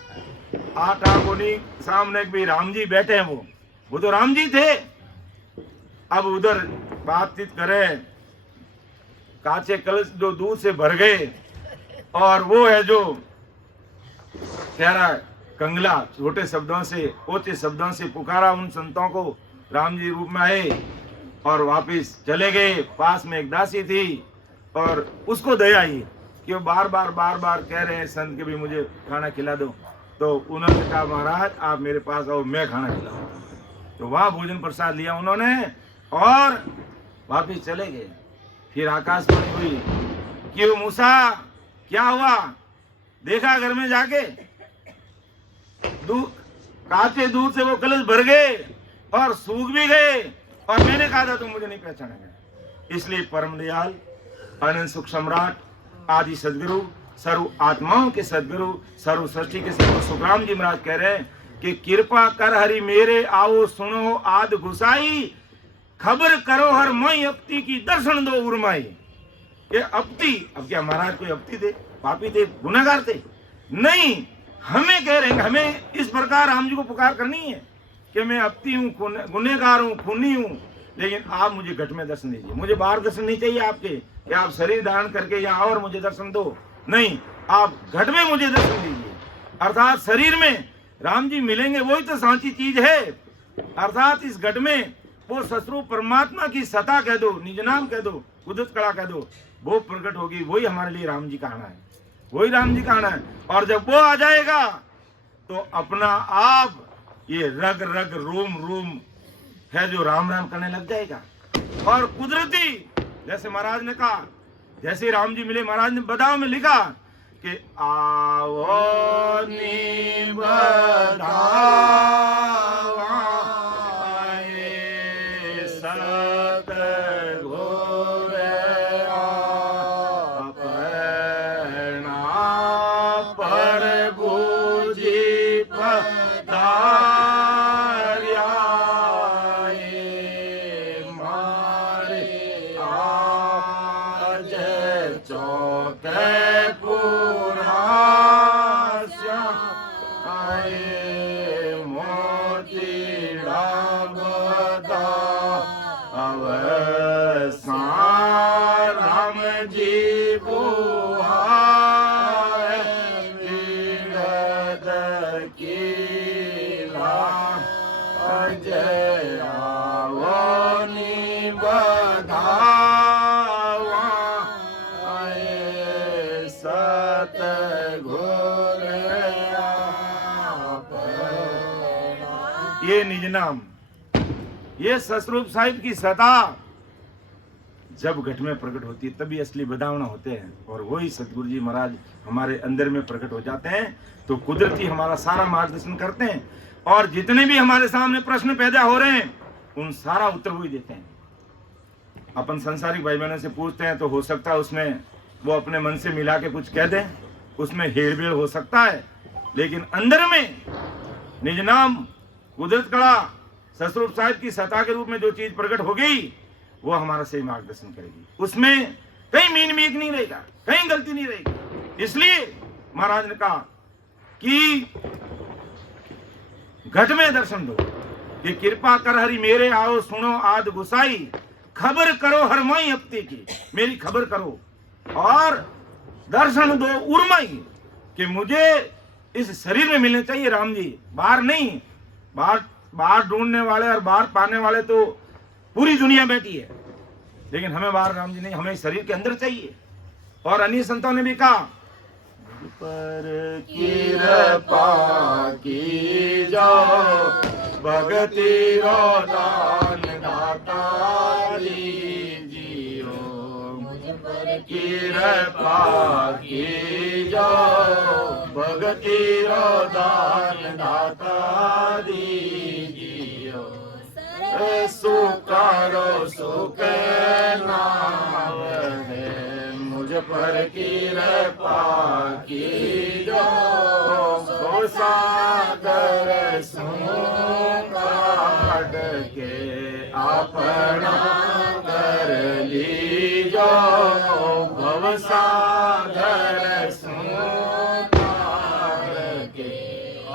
आटा बोनी सामने भी राम जी बैठे हैं, वो तो राम जी थे। अब उधर बातचीत करे, काचे कलश जो दूध से भर गए और वो है जो कह रहा है कंगला, छोटे शब्दों से ऊंचे शब्दों से पुकारा उन संतों को, राम जी रूप में आए और वापिस चले गए। पास में एक दासी थी और उसको दया आई कि वो बार बार कह रहे हैं संत के भी मुझे खाना खिला दो। तो उन्होंने कहा महाराज आप मेरे पास आओ, मैं खाना खिलाऊं। तो वहां भोजन प्रसाद लिया उन्होंने और वापिस चले गए। फिर आकाशवाणी हुई कि वो मूसा क्या हुआ, देखा घर में जाके काचे दूध से वो कलश भर गए और सूख भी गए और मैंने कहा था तुम मुझे नहीं पहचानेंगे। इसलिए परम दयाल अनंत सुख सम्राट आदि सदगुरु, सर्व आत्माओं के सदगुरु, सर्व सृष्टि के सदगुरु सुखराम जी महाराज कह रहे हैं कि कृपा कर हरि मेरे आओ, सुनो आद गुसाई, खबर करो हर मई अपती की, दर्शन दो उर्माई। ये अपती, अब क्या महाराज कोई अपती थे, पापी थे, गुनाहगार थे? नहीं, हमें कह रहे हैं, हमें इस प्रकार राम जी को पुकार करनी है कि मैं अपती हूँ, गुनहगार हूँ, खूनी हूँ, लेकिन आप मुझे घट में दर्शन दीजिए। मुझे बाहर दर्शन नहीं चाहिए आपके कि आप शरीर धारण करके यहाँ और मुझे दर्शन दो, नहीं, आप घट में मुझे दर्शन दीजिए। अर्थात शरीर में राम जी मिलेंगे, वही तो सांची चीज है। अर्थात इस घट में वो ससुर परमात्मा की सता कह दो, निज नाम कह दो, कुदरत कड़ा कह दो, वो प्रकट होगी। वही हमारे लिए राम जी का आना है, वही राम जी का आना है। और जब वो आ जाएगा तो अपना आप ये रग रग रोम रोम है जो राम राम करने लग जाएगा। और कुदरती, जैसे महाराज ने कहा, जैसे राम जी मिले, महाराज ने बदाव में लिखा कि आओ नी बदावा ये सब के पूरा आए मोती बता अवसान राम जी बुआए पीड़त कीला अजय आवनी बधावा आए सत घोर ये निज नाम, ये ससरूप साहिब की सता जब घट में प्रकट होती है तभी असली बदावना होते हैं, और वही सतगुरु जी महाराज हमारे अंदर में प्रकट हो जाते हैं तो कुदरती हमारा सारा मार्गदर्शन करते हैं, और जितने भी हमारे सामने प्रश्न पैदा हो रहे हैं उन सारा उत्तर वही देते हैं। अपन संसारिक भाई बहनों से पूछते हैं तो हो सकता है उसमें वो अपने मन से मिला के कुछ कह दें, उसमें हेरफेर हो सकता है, लेकिन अंदर में निज नाम कुदरत कला ससरूप साहिब की सता के रूप में जो चीज प्रकट हो गई वो हमारा सही मार्गदर्शन करेगी, उसमें कहीं मीन मीक नहीं रहेगा, कहीं गलती नहीं रहेगी। इसलिए महाराज ने कहा कि घट में दर्शन दो कि कृपा कर हरि मेरे आओ सुनो आद गुसाई, खबर करो हर माई हफ्ते की, मेरी खबर करो और दर्शन दो उर्माई कि मुझे इस शरीर में मिलने चाहिए राम जी, बाहर नहीं। बाहर ढूंढने वाले और बाहर पाने वाले तो पूरी दुनिया बैठी है, लेकिन हमें बाहर राम जी नहीं, हमें शरीर के अंदर चाहिए। और अन्य संतों ने भी कहा पर कृपा की जाओ भगति रो दान दाता जियो, मुझ पर कृपा की जाओ भगति रो दान दाता जियो, सुकारो सुख नाम है, मुझ पर कृपा की जो सागर काट के अपना कर लीजो, भव सागर काट के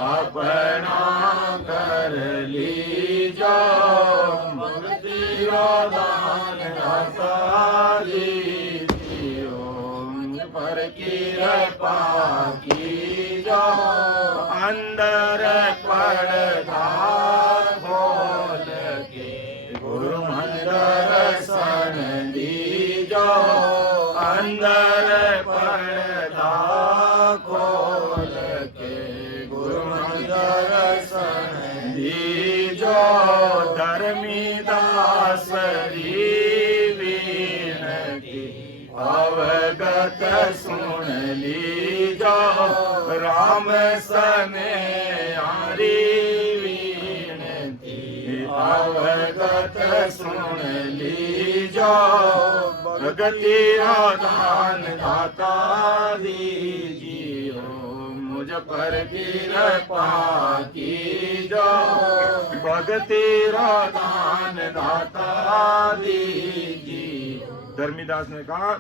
अपना कर लीजो, भक्ति दान दाता जियो, पर कृपा की जो अंदर पड़ता खोल के गुरु दर्शन दीजो, अंदर पड़ता खोल के गुरु दर्शन दीजो, धर्मी दास अवगत सुन लीजो, राम सने आरी विनती अवगत सुन लीजो, भगति दान दाता दीजियो, मुझ पर कृपा कीजो, भगति दान दाता दीजियो। धर्मीदास ने कहा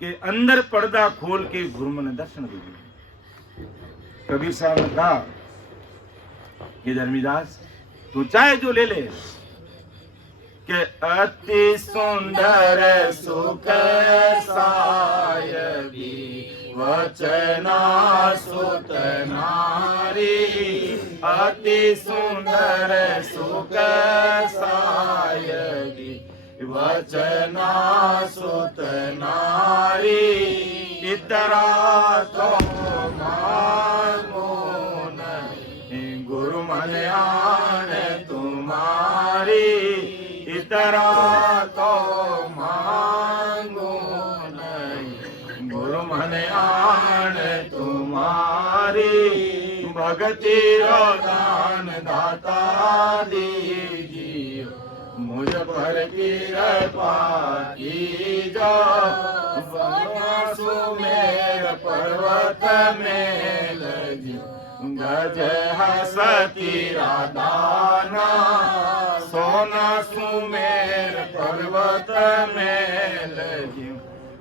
कि अंदर पर्दा खोल के गुरु ने दर्शन दीजिए। कबीर साहब ने कहा कि धर्मीदास तू चाहे जो ले ले, कि अति सुंदर सुख सायबी वचना सुत नारी, अति सुंदर सुख सायबी वचना सुत नारी, इतरा तो मांगो नहीं गुरु मन आन तुम्हारी, इतरा तो मांगो नहीं गुरु मन आन तुम्हारी, भगति दान दाता दीजियो, मुझ पर कृपा कीजो, सुमेर पर्वत में लजियो, गज हसती राधाना, सोना सुमेर पर्वत में लजियो,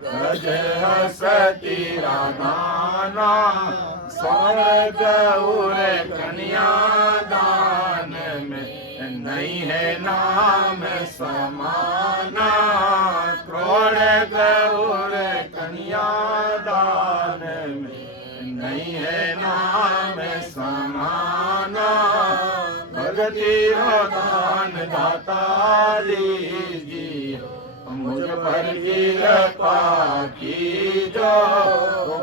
गज हसती राधाना स्वर्ग और कन्यादान में नहीं है नाम समाना करोड़ गौर कन्यादान में नहीं है नाम समाना भगति दान दाता लीजिए मुझ पर कृपा कीजो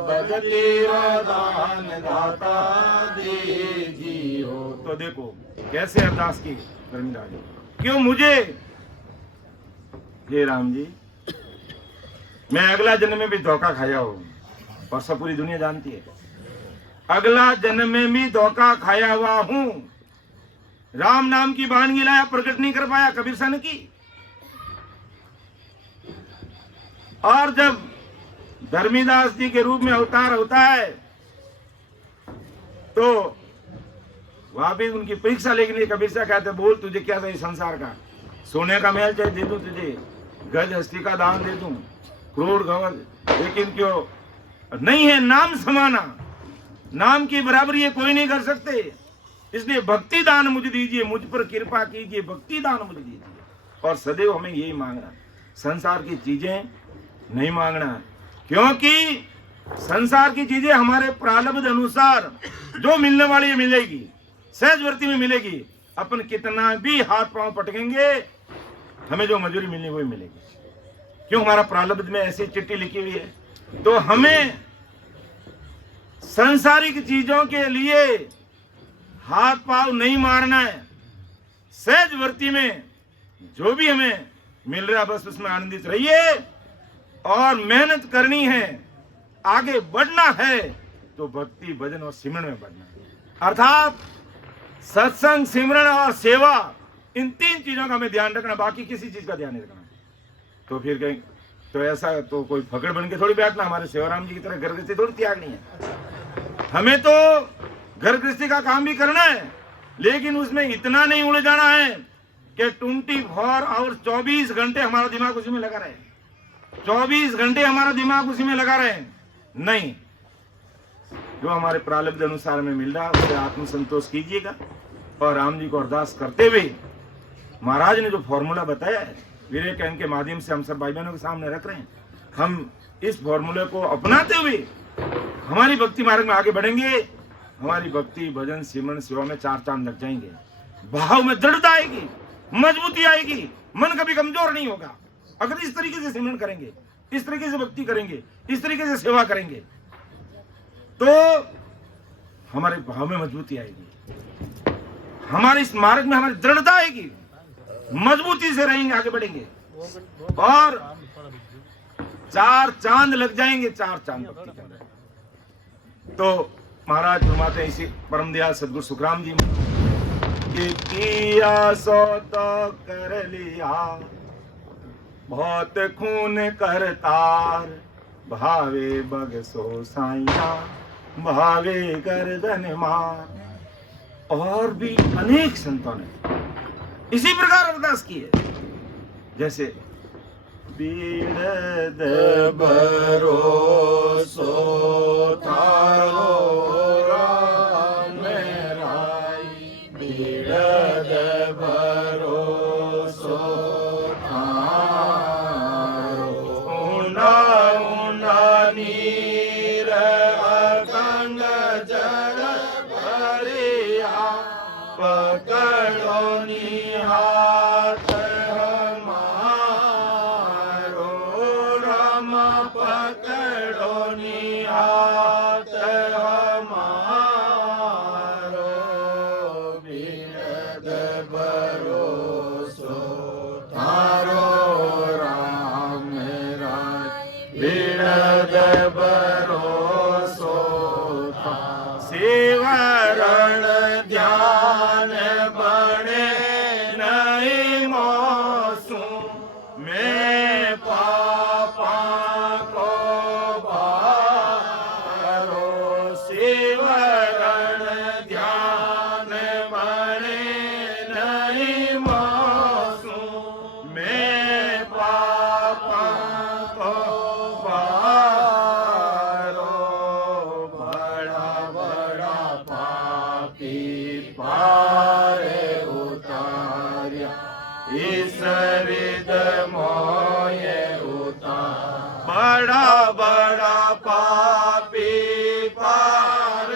भगति दान दाता दीजियो। तो देखो कैसे अरदास की धर्मराज, क्यों मुझे, हे राम जी मैं अगला जन्म में भी धोखा खाया हूं और सब पूरी दुनिया जानती है, अगला जन्म में भी धोखा खाया हुआ हूं। राम नाम की बाण गिलाया, प्रकट नहीं कर पाया कबीर सन की। और जब धर्मीदास जी के रूप में अवतार होता है तो वहां भी उनकी परीक्षा लेके कबीर सा कहते बोल तुझे क्या चाहिए संसार का, सोने का महल चाहे दे दूं तुझे, गज हस्ती का दान दे दूं, करोड़ गवर, लेकिन क्यों नहीं है नाम समाना, नाम की बराबरी ये कोई नहीं कर सकते। इसलिए भक्ति दान मुझे दीजिए, मुझ पर कृपा कीजिए, भक्ति दान मुझे दीजिए। और सदैव हमें यही मांगना, संसार की चीजें नहीं मांगना, क्योंकि संसार की चीजें हमारे प्रारब्ध अनुसार जो मिलने वाली है मिलेगी, सहजवर्ती में मिलेगी। अपन कितना भी हाथ पांव पटकेंगे हमें जो मजूरी मिलनी वही मिलेगी, क्यों हमारा प्रारब्ध में ऐसी चिट्ठी लिखी हुई है। तो हमें सांसारिक चीजों के लिए हाथ पांव नहीं मारना है, सहजवर्ती में जो भी हमें मिल रहा है बस उसमें आनंदित रहिए और मेहनत करनी है, आगे बढ़ना है तो भक्ति भजन और सिमरन में बढ़ना है। अर्थात सत्संग, सिमरन और सेवा, इन तीन चीजों का हमें ध्यान रखना, बाकी किसी चीज का ध्यान नहीं रखना। तो फिर कहीं तो ऐसा तो कोई फकड़ बन के थोड़ी बैठना, हमारे सेवाराम जी की तरह घर गृहस्थी थोड़ी त्यागनी है। हमें तो घर गृहस्थी का काम भी करना है, लेकिन उसमें इतना नहीं उड़ जाना है कि 24 आवर 24 घंटे हमारा दिमाग उसी में लगा रहे, 24 घंटे हमारा दिमाग उसी में लगा रहे। नहीं, जो हमारे प्रारब्ध अनुसार में मिल रहा है उससे आत्मसंतोष कीजिएगा। और राम जी को अरदास करते हुए महाराज ने जो फॉर्मूला बताया है वीरे कहन के माध्यम से हम सब भाई बहनों के सामने रख रहे हैं, हम इस फॉर्मूले को अपनाते हुए हमारी भक्ति मार्ग में आगे बढ़ेंगे। हमारी भक्ति भजन सिमरन सेवा में 4 चांद लग जाएंगे, भाव में दृढ़ता आएगी, मजबूती आएगी, मन कभी कमजोर नहीं होगा। अगर इस तरीके से सिमरन करेंगे, इस तरीके से भक्ति करेंगे, इस तरीके से सेवा करेंगे तो हमारे भाव में मजबूती आएगी, हमारे इस मार्ग में हमारी दृढ़ता आएगी, मजबूती से रहेंगे, आगे बढ़ेंगे और 4 चांद लग जाएंगे, 4 चांद भक्ति के अंदर। तो महाराज फरमाते हैं इसी परम दयाल सदगुरु सुखराम जी कि किया सो तो कर लिया, बहुत खून करतार, भावे बग सो साइया, भावे गर्दन मार। और भी अनेक संतों ने इसी प्रकार अरदास की है, जैसे बीड़द भरोसो थारो राम राई, बीड़द भरोसो थारो, ऊना ऊना नीर अगंग जल भरिया, पकड़ो निहाथ हमारो, राम पकड़ो निहाथ हमारो, बीड़द भरोसो थारो राम राय, बीड़द भरोसो थारो, सेवरण ध्यान बने नहीं मोसू, मैं पापा को बारो, सेवरण ध्यान बने नहीं मोसू, मैं पापा को बारो। पापी पार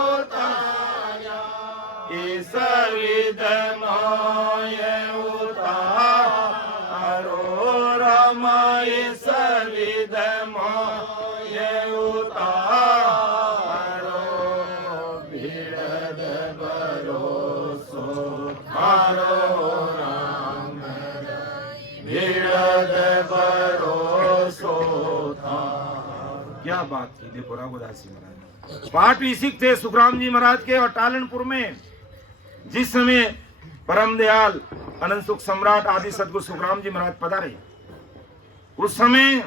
उतारा, इस विधमय उतारो राम, इस विधमय उतारो, भीड़द भरोसो थारो राम, भीड़द भरोसो था। क्या बात थी, देखो रघुदास जी महाराज पाठ भी सीखते सुखराम जी महाराज के। और टालनपुर में जिस समय परम दयाल अनंत सुख सम्राट आदि सदगुरु सुखराम जी महाराज पधारे, उस समय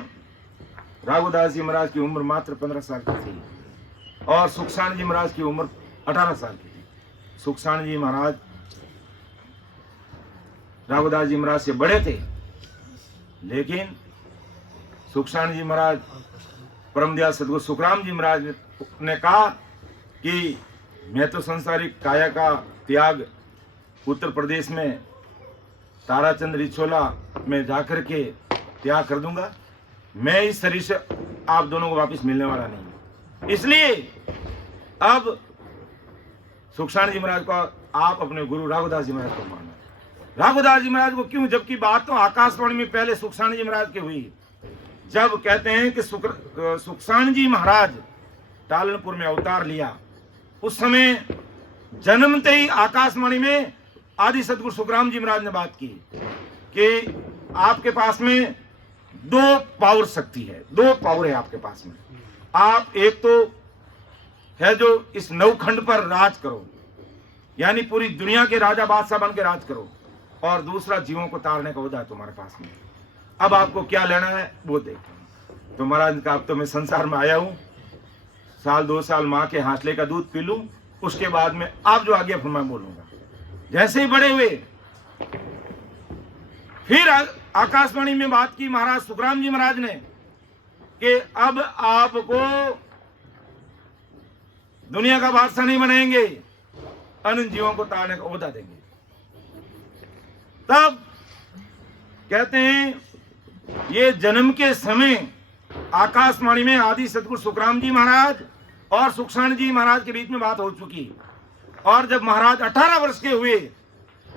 रघुदास जी महाराज की उम्र मात्र 15 साल की थी और सुखसाण जी महाराज की उम्र 18 साल की थी। सुखसाण जी महाराज रघुदास जी महाराज से बड़े थे, लेकिन सुखसाण जी महाराज परम दयाल सदगुरु सुखराम जी महाराज ने कहा कि मैं तो संसारिक काया का त्याग उत्तर प्रदेश में ताराचंद रिछोला में जाकर के त्याग कर दूंगा, मैं इस शरीर से आप दोनों को वापस मिलने वाला नहीं। इसलिए अब सुखसाण जी महाराज को आप अपने गुरु रघुदास जी महाराज को मानना। रघुदास जी महाराज को क्यों, जबकि बात तो आकाशवाणी में पहले सुखसाण जी महाराज की हुई। जब कहते हैं कि सुखसाण जी महाराज टालनपुर में अवतार लिया, उस समय जन्मते ही आकाशवाणी में आदि सदगुरु सुखराम जी महाराज ने बात की कि आपके पास में 2 पावर शक्ति है, 2 पावर है आपके पास में। आप एक तो है जो इस नवखंड पर राज करो, यानी पूरी दुनिया के राजा बादशाह बन के राज करो, और दूसरा जीवों को तारने का होता है तुम्हारे पास में। अब आपको क्या लेना है वो देखो। तो महाराज का अब तो मैं संसार में आया हूं, साल 2 साल माँ के हाथले का दूध पी लूं, उसके बाद में आप जो आगे मैं बोलूंगा। जैसे ही बड़े हुए फिर आकाशवाणी में बात की महाराज सुखराम जी महाराज ने कि अब आपको दुनिया का बादशाह नहीं बनाएंगे, अनंत जीवों को तारने का ओहदा देंगे। तब कहते हैं ये जन्म के समय आकाशवाणी में आदि सदगुरु सुखराम जी महाराज और सुखसाण जी महाराज के बीच में बात हो चुकी। और जब महाराज 18 वर्ष के हुए,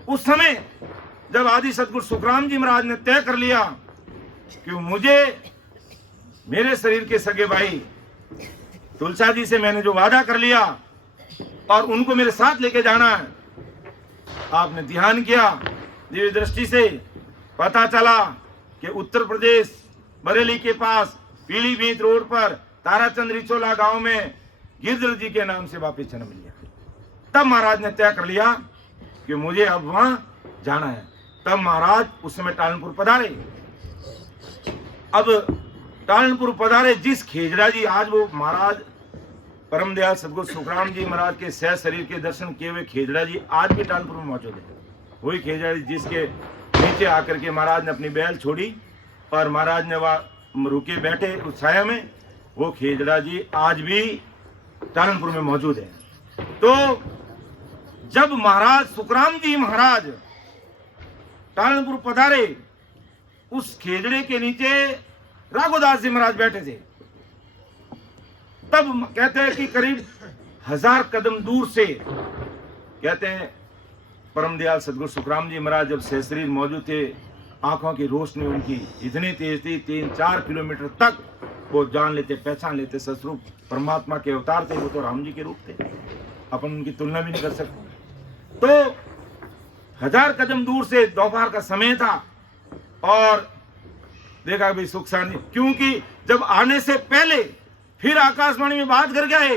उस समय जब आदि सदगुरु सुखराम जी महाराज ने तय कर लिया कि मुझे मेरे शरीर के सगे भाई तुलसा जी से मैंने जो वादा कर लिया और उनको मेरे साथ लेके जाना है, आपने ध्यान किया, दिव्य दृष्टि से पता चला कि उत्तर प्रदेश बरेली के पास पीलीभीत रोड पर ताराचंद रिछोला गांव में गिरधर जी के नाम से वापिस जन्म लिया। तब महाराज ने तय कर लिया कि मुझे अब वहां जाना है। तब महाराज उस समय टालनपुर पधारे। अब टालनपुर पधारे जिस खेजड़ा जी, आज वो महाराज परम दयाल सदगुरु सुखराम जी महाराज के सह शरीर के दर्शन किए हुए खेजड़ा जी आज भी टालनपुर में मौजूद है। वही खेजड़ा जी जिसके नीचे आकर के महाराज ने अपनी बैल छोड़ी और महाराज ने वहां रुके बैठे उस छाया में, वो खेजड़ा जी आज भी टालनपुर में मौजूद है। तो जब महाराज सुखराम जी महाराज टालनपुर पधारे, उस खेजड़े के नीचे रघुदास जी महाराज बैठे थे। तब कहते हैं कि करीब 1000 कदम दूर से कहते हैं परम दयाल सदगुरु सुखराम जी महाराज जब सहशरीर मौजूद थे, आंखों की रोशनी उनकी इतनी तेज थी, 3-4 किलोमीटर तक वो जान लेते, पहचान लेते सस्वरूप परमात्मा के अवतार थे। वो तो राम जी के रूप थे, अपन उनकी तुलना भी नहीं कर सकते। तो 1000 कदम दूर से दोपहर का समय था और देखा भाई सुखसाण जी, क्योंकि जब आने से पहले फिर आकाशवाणी में बात कर गए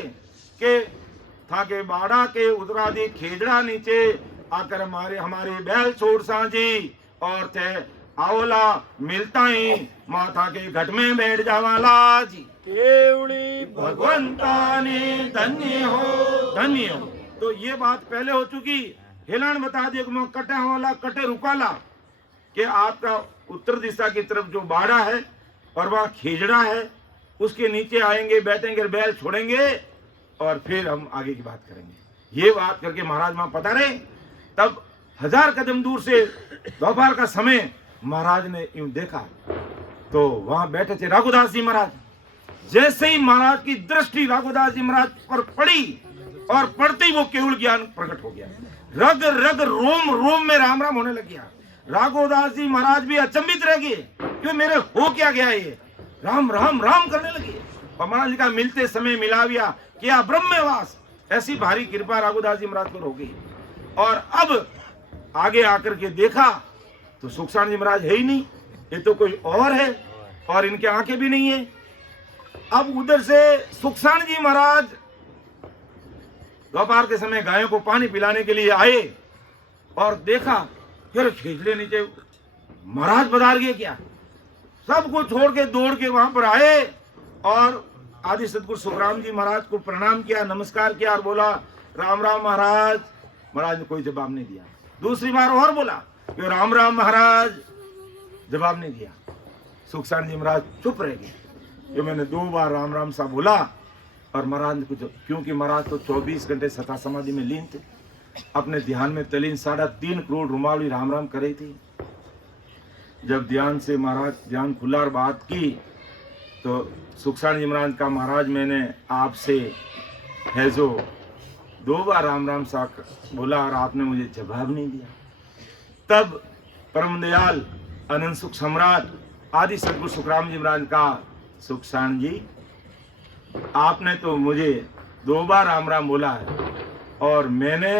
कि था के बाड़ा के उतरादी खेजड़ा नीचे आकर हमारे बैल छोड़ साजी और थे आवला मिलता ही माथा के घट में बैठ जावा लाजी केवड़ी भगवंता ने धन्य हो। तो ये बात पहले हो चुकी। हिलान बता दिया कि मैं कटे वाला कटे रुकाला कि आपका उत्तर दिशा की तरफ जो बाड़ा है और वह खेजड़ा है, उसके नीचे आएंगे, बैठेंगे, बैल छोड़ेंगे और फिर हम आगे की बात करेंगे। ये बात करके महाराज वहां पधारे। तब 1000 कदम दूर से दोपहर का समय महाराज ने यूं देखा तो वहां बैठे थे रघुदास जी महाराज। जैसे ही महाराज की दृष्टि राघोदास जी महाराज पर पड़ी और पड़ते ही वो केवल ज्ञान प्रकट हो गया। रग रग रोम रोम में राम राम होने लग गया। राघोदास जी महाराज भी अचंभित रह गए, क्यों मेरे हो क्या गया, ये राम राम राम करने लगे। और महाराज जी का मिलते समय मिलाविया किया ब्रह्मवास, ऐसी भारी कृपा राघोदास जी महाराज पर हो गई। और अब आगे आकर के देखा तो सुखसाण जी महाराज है ही नहीं, ये तो कोई और है, और इनके आंखें भी नहीं है। अब उधर से सुखसाण जी महाराज दोपहर के समय गायों को पानी पिलाने के लिए आए और देखा फिर खींचले नीचे महाराज पधार गए क्या। सबको छोड़ के दौड़ के वहां पर आए और आदि सदगुरु सुखराम जी महाराज को प्रणाम किया, नमस्कार किया और बोला राम राम महाराज। महाराज ने कोई जवाब नहीं दिया। दूसरी बार और बोला कि राम राम महाराज, जवाब नहीं दिया। सुखसाण जी महाराज चुप रह गए। जो मैंने 2 बार राम राम सा बोला और महाराज ने कुछ, क्योंकि महाराज तो 24 घंटे सता समाधि में लीन थे, अपने ध्यान में तलीन 3.5 करोड़ रुमाली राम राम करे थे। जब ध्यान से महाराज ध्यान खुला और बात की तो सुखसाण जी महाराज का, महाराज मैंने आपसे है जो 2 बार राम राम सा बोला और आपने मुझे जवाब नहीं दिया। तब परम दयाल अनंत सुख सम्राट आदि सदगुरु सुखराम जी महाराज का, सुखसाण जी आपने तो मुझे 2 बार राम राम बोला है और मैंने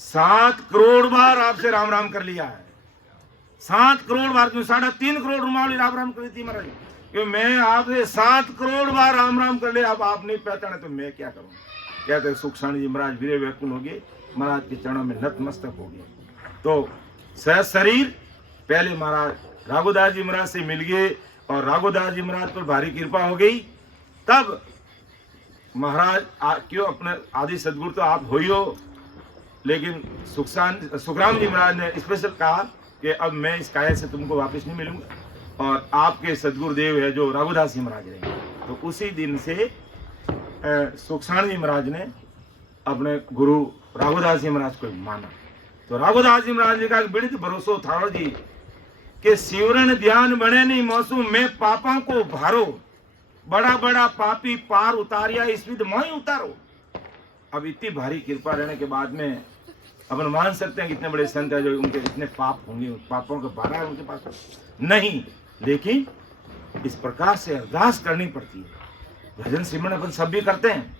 7 करोड़ बार आपसे राम राम कर लिया है। 7 करोड़ बार, 3.5 करोड़ रुमाली राम राम करी थी महाराज, क्योंकि मैं आपसे 7 करोड़ बार राम राम कर लिया। अब आप नहीं पहचाने तो मैं क्या करूं। कहते सुखसाण जी महाराज वीरे व्याकुल हो गए, महाराज के चरणों में नतमस्तक हो गए। तो सहज शरीर पहले महाराज राघोदास जी महाराज से मिल गए और राघोदास जी महाराज पर भारी कृपा हो गई। तब महाराज क्यों अपने आदि सदगुरु तो आप हो ही हो, लेकिन सुखराम जी महाराज ने स्पेशल कहा कि अब मैं इस काया से तुमको वापस नहीं मिलूंगा और आपके सदगुरुदेव है जो राघोदास जी महाराज रहे। तो उसी दिन से सुखसाण जी महाराज ने अपने गुरु राघोदास जी महाराज को माना। तो राघोदास जी महाराज जी का बड़े भरोसा था जी कि शिवरण ध्यान बने नहीं मौसू में पापा को भारो, बड़ा बड़ा पापी पार उतारिया इस विध मोही उतारो। अब इतनी भारी कृपा रहने के बाद में अपन मान सकते हैं कि इतने बड़े संत है जो उनके इतने पाप होंगे, पापों के बारह है उनके पास नहीं, लेकिन इस प्रकार से अरदास करनी पड़ती है। भजन सिमरन अपन सब भी करते हैं,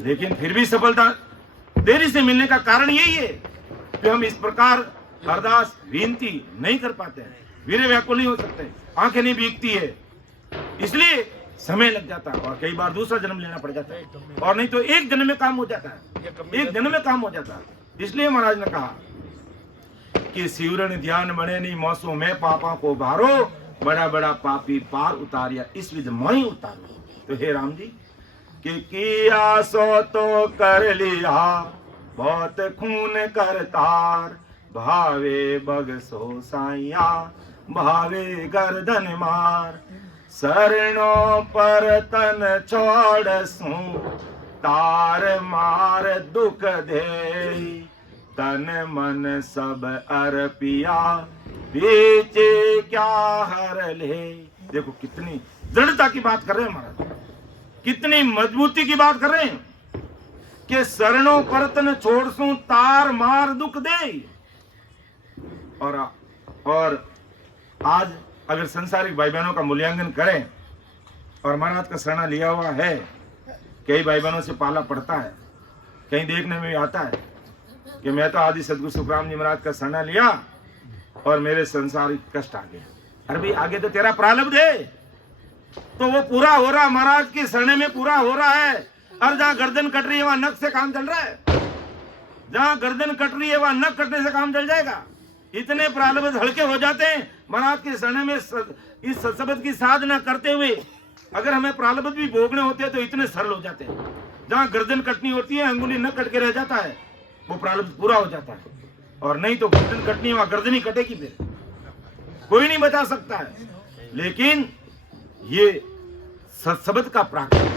लेकिन फिर भी सफलता देरी से मिलने का कारण यही है कि हम इस प्रकार अरदास विनती नहीं कर पाते हैं, वीर व्याकुल नहीं हो सकते, आंखें नहीं भीगती है, इसलिए समय लग जाता है और कई बार दूसरा जन्म लेना पड़ जाता है, और नहीं तो एक जन्म में काम हो जाता है, एक जन्म में काम हो जाता है। इसलिए महाराज ने कहा कि शिवरण ध्यान बने नहीं मौसों में पापा को भारो, बड़ा बड़ा पापी पार उतारिया इस विध मोही उतारो। तो हे राम जी कि किया सो तो कर लिया, बहुत खून करतार, भावे बग सो साइया, भावे गर्दन मार, शरणों पर तन छोड़ सू, तार मार दुख दे, तन मन सब अर्पिया, बीचे क्या हर ले। देखो कितनी दृढ़ता की बात कर रहे हैं महाराज, कितनी मजबूती की बात कर रहे हैं कि शरणों पर तन छोड़ सू, तार मार दुख दे। और आज अगर संसारिक भाई बहनों का मूल्यांकन करें और महाराज का शरण लिया हुआ है, कई भाई बहनों से पाला पड़ता है, कहीं देखने में भी आता है कि मैं तो आदि सदगुरु सुखराम जी महाराज का शरण लिया और मेरे संसारिक कष्ट आ गया। अरे भाई आगे तो तेरा प्रारब्ध है, तो वो पूरा हो रहा, महाराज के शरण में पूरा हो रहा है। और जहां गर्दन कट रही है वहां नख से काम चल रहा है, जहां गर्दन कट रही है वहां नख कटने से काम चल जाएगा। इतने प्रारब्ध हल्के हो जाते हैं महाराज के शरण में इस शब्द की साधना करते हुए। अगर हमें प्रारब्ध भी भोगने होते हैं तो इतने सरल हो जाते हैं। जहां गर्दन कटनी होती है अंगुली न कट के रह जाता है, वो प्रारब्ध पूरा हो जाता है, और नहीं तो गर्दन कटनी वहां गर्दन ही कटेगी, फिर कोई नहीं बचा सकता है। लेकिन ये सत्शब्द का पराक्रम,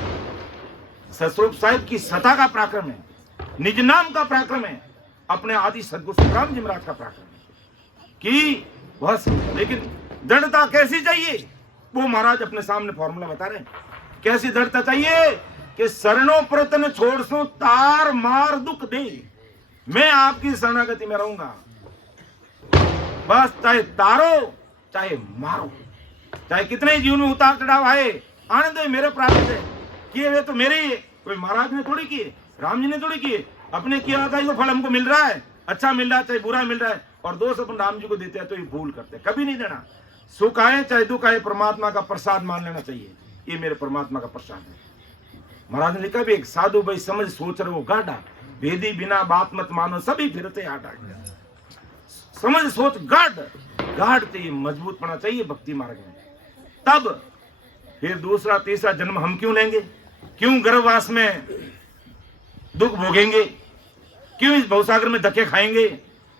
सतस्वरूप साहिब की सता का पराक्रम है, निज नाम का पराक्रम है, अपने आदि सदगुरु सुखराम जी महाराज का पराक्रम है कि वह, लेकिन दृढ़ता कैसी चाहिए वो महाराज अपने सामने फॉर्मूला बता रहे हैं। कैसी दृढ़ता चाहिए कि शरणों प्रतन छोड़ सो तार मार दुख दे, मैं आपकी शरणागति में रहूंगा। बस चाहे तारो चाहे मारो, चाहे कितने जीवन में उतार चढ़ाव आए, आनंद है मेरे प्राप्त है, किए वे तो मेरे ही, कोई महाराज ने थोड़ी किए, राम जी ने थोड़ी किए, अपने किया था जो फल हमको मिल रहा है, अच्छा मिल रहा है चाहे बुरा मिल रहा है, और दोष अपन राम जी को देते हैं तो ये भूल करते हैं, कभी नहीं देना। सुख आए चाहे दुख आए परमात्मा का प्रसाद मान लेना चाहिए, ये मेरे परमात्मा का प्रसाद है। महाराज ने लिखा भी, एक साधु भाई समझ सोच रहे हो गाढ़ा, भेदी बिना बात मत मानो सभी फिरते आटा। समझ सोच गाढ़ चाहिए, मजबूत पना चाहिए भक्ति मार्ग में, तब फिर दूसरा तीसरा जन्म हम क्यों लेंगे, क्यों गर्भवास में दुख भोगेंगे, क्यों इस भवसागर में धक्के खाएंगे,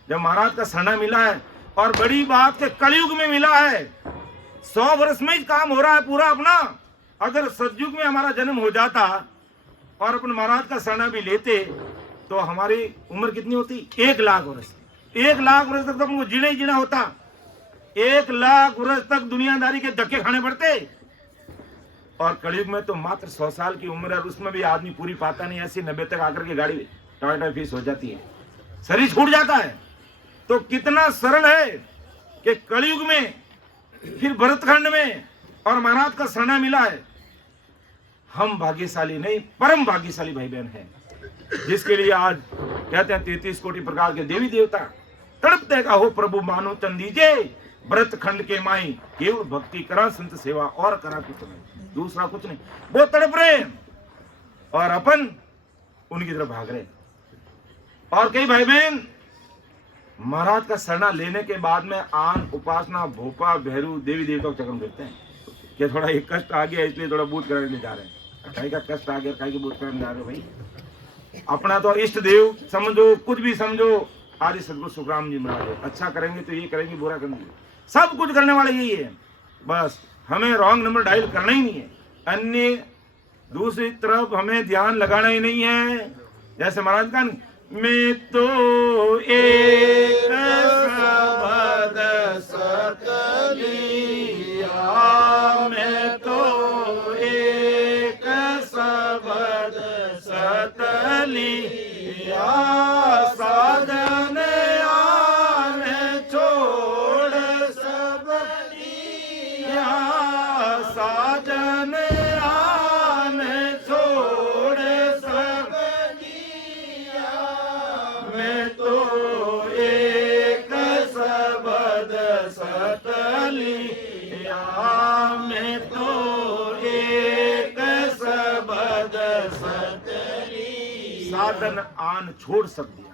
जब महाराज का शरणा मिला है। और बड़ी बात के कलयुग में मिला है, 100 वर्ष में ही काम हो रहा है पूरा अपना। अगर सतयुग में हमारा जन्म हो जाता और अपन महाराज का शरणा भी लेते तो हमारी उम्र कितनी होती, 1 लाख वर्ष। 1 लाख वर्ष तक तो हमको जीना ही जीना होता, 1 लाख वर्ष तक दुनियादारी के धक्के खाने पड़ते। और कलयुग में तो मात्र 100 साल की उम्र है, उसमें भी आदमी पूरी पाता नहीं, ऐसी 90 तक आकर के गाड़ी टॉय फीस हो जाती है, शरीर छूट जाता है। तो कितना सरल है कि कलयुग में फिर भरतखंड में और महाराज का शरणा मिला है। हम भाग्यशाली नहीं, परम भाग्यशाली भाई बहन है, जिसके लिए आज कहते हैं 33 कोटि प्रकार के देवी देवता तड़पते का हो प्रभु मानो तन दीजिए, व्रत खंड के माई केवल भक्ति करा संत सेवा और करा कुछ नहीं, दूसरा कुछ नहीं। वो तड़प रहे और अपन उनकी तरफ भाग रहे। और कई भाई बहन महाराज का शरणा लेने के बाद में आन उपासना भोपा भैरू देवी देवताओं के चक्कर में देखते हैं कि थोड़ा एक कष्ट आ गया इसलिए थोड़ा बूथ कराने जा रहे हैं, कहीं का कष्ट आ गया कहीं की बूथ कराने जा रहे हो। भाई अपना तो इष्ट देव समझो, कुछ भी समझो, आदि सदगुरु सुखराम जी महाराज है। अच्छा करेंगे तो ये करेंगे, बुरा करेंगे, सब कुछ करने वाले यही है। बस हमें रॉन्ग नंबर डायल करना ही नहीं है, अन्य दूसरी तरफ हमें ध्यान लगाना ही नहीं है। जैसे महाराज का मैं तो एक शब्द सकलिया, मैं तो एक शब्द सकलिया, साधन आने छोड़ सब लिया, साधन आने छोड़ सब लिया, मैं तो एक शब्द सकलिया, मैं तो एक शब्द सकलिया, साधन आन छोड़ सब दिया,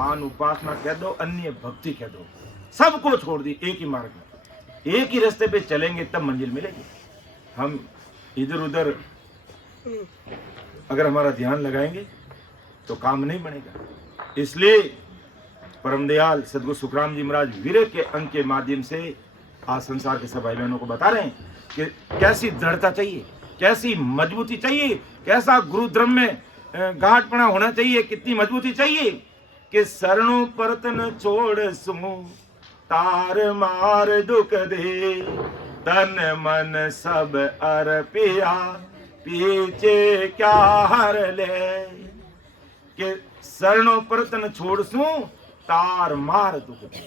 आन उपासना कह दो, अन्य भक्ति कह दो, सबको छोड़ दी, एक ही मार्ग में, एक ही रास्ते पे चलेंगे तब मंजिल मिलेगी। हम इधर उधर अगर हमारा ध्यान लगाएंगे तो काम नहीं बनेगा। इसलिए परम दयाल सदगुरु सुखराम जी महाराज विरह के अंक के माध्यम से आज संसार के सब भाई बहनों को बता रहे हैं कि कैसी दृढ़ता चाहिए, कैसी मजबूती चाहिए, कैसा गुरु धर्म में गाढ़पना होना चाहिए, कितनी मजबूती चाहिए कि शरणों परतन छोड़ सो तार मार दुख दे, तन मन सब अर्पिया पीछे क्या हर ले, कि शरणों परतन छोड़ सो तार मार दुख दे,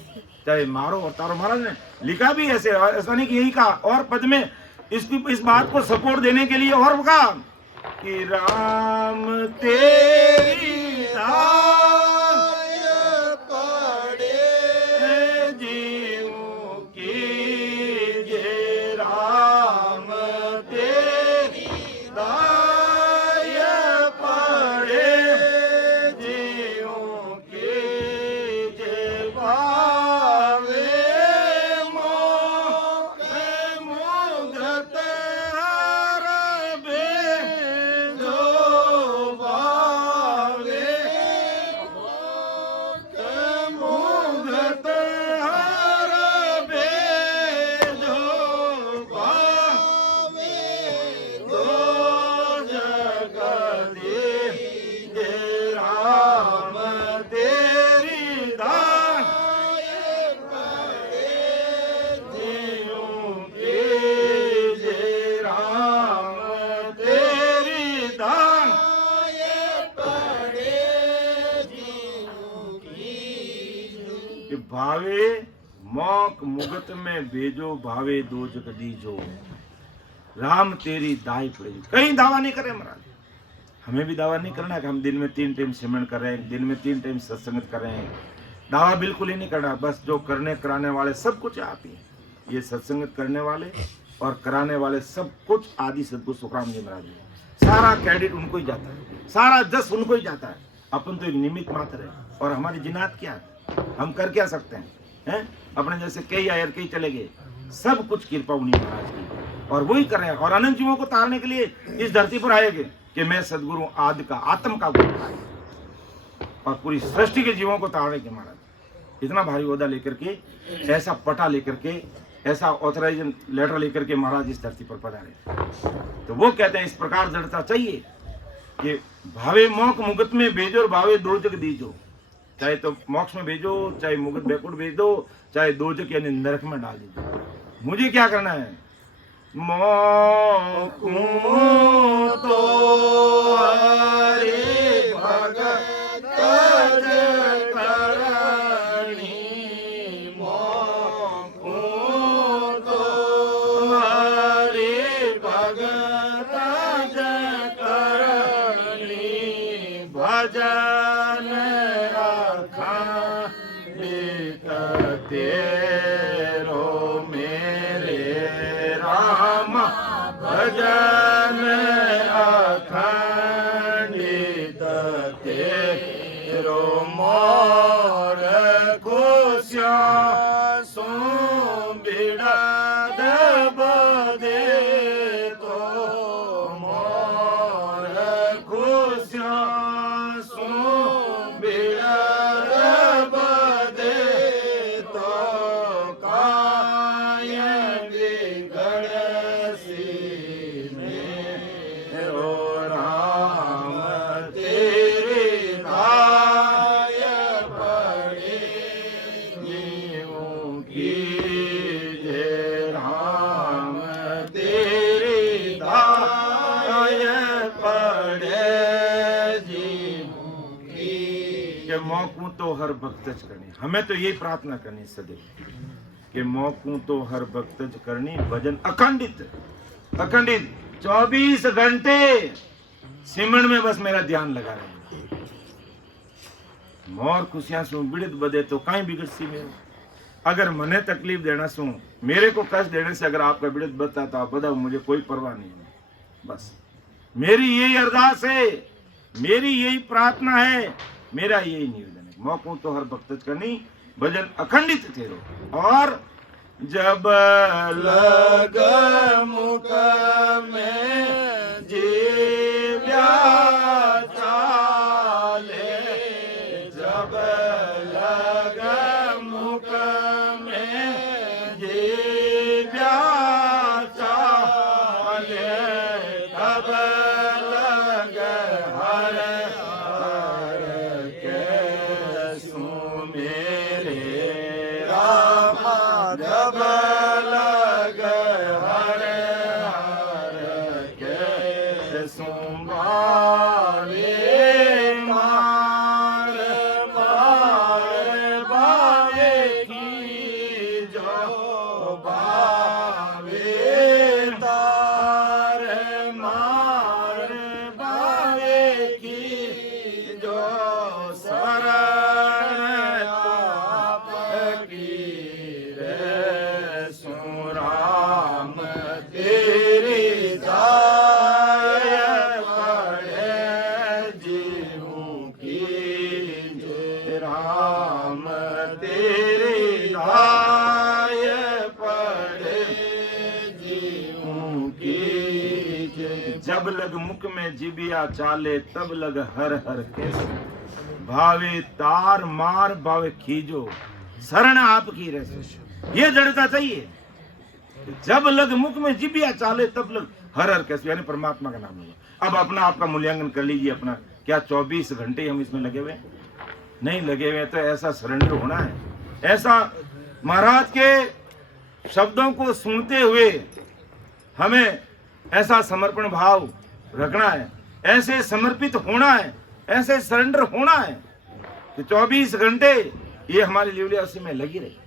चाहे मारो। और तारो महाराज ने लिखा भी ऐसे, ऐसा नहीं कि यही कहा, और पद में इस बात को सपोर्ट देने के लिए और कहा कि राम तेरी दाय पड़े जीवों की जे, राम तेरी दाय पड़े जीवों की जे, भावे मोगत हर बे, जो भावे भावे मौक मुगत में भेजो, भावे दो जग दीजो, राम तेरी दाई पड़ेगी। कहीं दावा नहीं करे महाराज, हमें भी दावा नहीं करना है कि हम दिन में 3 टाइम सिमरन कर रहे हैं, दिन में 3 टाइम सत्संग कर रहे हैं। दावा बिल्कुल ही नहीं करना। बस जो करने कराने वाले सब कुछ आप ही हैं। ये सत्संग करने वाले और कराने वाले सब कुछ आदि सदगुरु सुखराम जी महाराज जी। सारा क्रेडिट उनको ही जाता है, सारा जस उनको ही जाता है। अपन तो एक निमित्त मात्र है। और हमारी जिनात क्या है, हम कर क्या सकते हैं? अपने जैसे कई आयर कई चले गए, सब कुछ कृपा उन्हीं महाराज की, और वही कर रहे हैं। और अनंत जीवों को तारने के लिए इस धरती पर आएंगे कि मैं सदगुरु आदि का आत्म का गुरु है, और पूरी सृष्टि के जीवों को तारने के महाराज इतना भारी ओहदा लेकर के, ऐसा पटा लेकर के, ऐसा ऑथराइजेशन लेटर लेकर के महाराज इस धरती पर पधारे। तो वो कहते हैं इस प्रकार दृढ़ता चाहिए कि भावे मोक्ष मुगत में भेजो और भावे दो जग दीजो। चाहे तो मोक्ष में भेजो, चाहे मुगत बैकुंठ भेज दो, चाहे दो जग यानी नरक में डाल दीजो। मुझे क्या करना है? मोक्ष तो हरे भगत भजन तेरो मेरे राम, भजन अखंडित तेरो मोर खुशियाँ सो बिड़द बदे तो मोर खुशियाँ सो बिड़द बदे तो काय बिगड़ सी मेरो राम तेरी दाय पड़े जीवों की जय, राम तेरी दाय पड़े जीवों की। कि मौकूं तो हर भक्तज करनी, हमें तो यही प्रार्थना करनी सदैव कि मौकूं तो हर भक्तज करनी, भजन अखंडित अखंडित 24 घंटे सिमरन में बस मेरा ध्यान लगा रहे। मोर खुशियां सु बिड़त बदे तो कहीं बिगड़ सी मेरे। अगर मने तकलीफ देना सु, मेरे को कष्ट देने से अगर आपका बिड़त बदता तो आप बताओ, मुझे कोई परवाह नहीं है। बस मेरी यही अरदास है, मेरी यही प्रार्थना है, मेरा यही निवेदन है। मौकों तो हर भक्तज करनी, भजन अखंडित तेरो। और जब लग मुख में जीव्या चाले, जब लग मुख में जीव्या चाले, तब लग हर हर के सु मेरे राम, जब लग हर हर के सुमारे मार मार बावे की जो बावे तार, मार बावे की जो शरण आप की रे सुराम तेरी दाय पड़े जीवों की जय, राम तेरी दाय पड़े जीवों की जय। जब लग मुख में जिबिया चाले, तब लग हर हर के भावे तार मार भावे खीजो, शरण आपकी रहे। ये दृढ़ता चाहिए। जब लग मुख में जिबिया चाले, तब लग हर हर कैसे, यानी परमात्मा का नाम होगा। अब अपना आपका मूल्यांकन कर लीजिए अपना, क्या 24 घंटे हम इसमें लगे हुए? नहीं लगे हुए। तो ऐसा सरेंडर होना है, ऐसा महाराज के शब्दों को सुनते हुए हमें ऐसा समर्पण भाव रखना है, ऐसे समर्पित होना है, ऐसे सरेंडर होना है कि 24 घंटे ये हमारी लीवलिया उसी में लगी रही।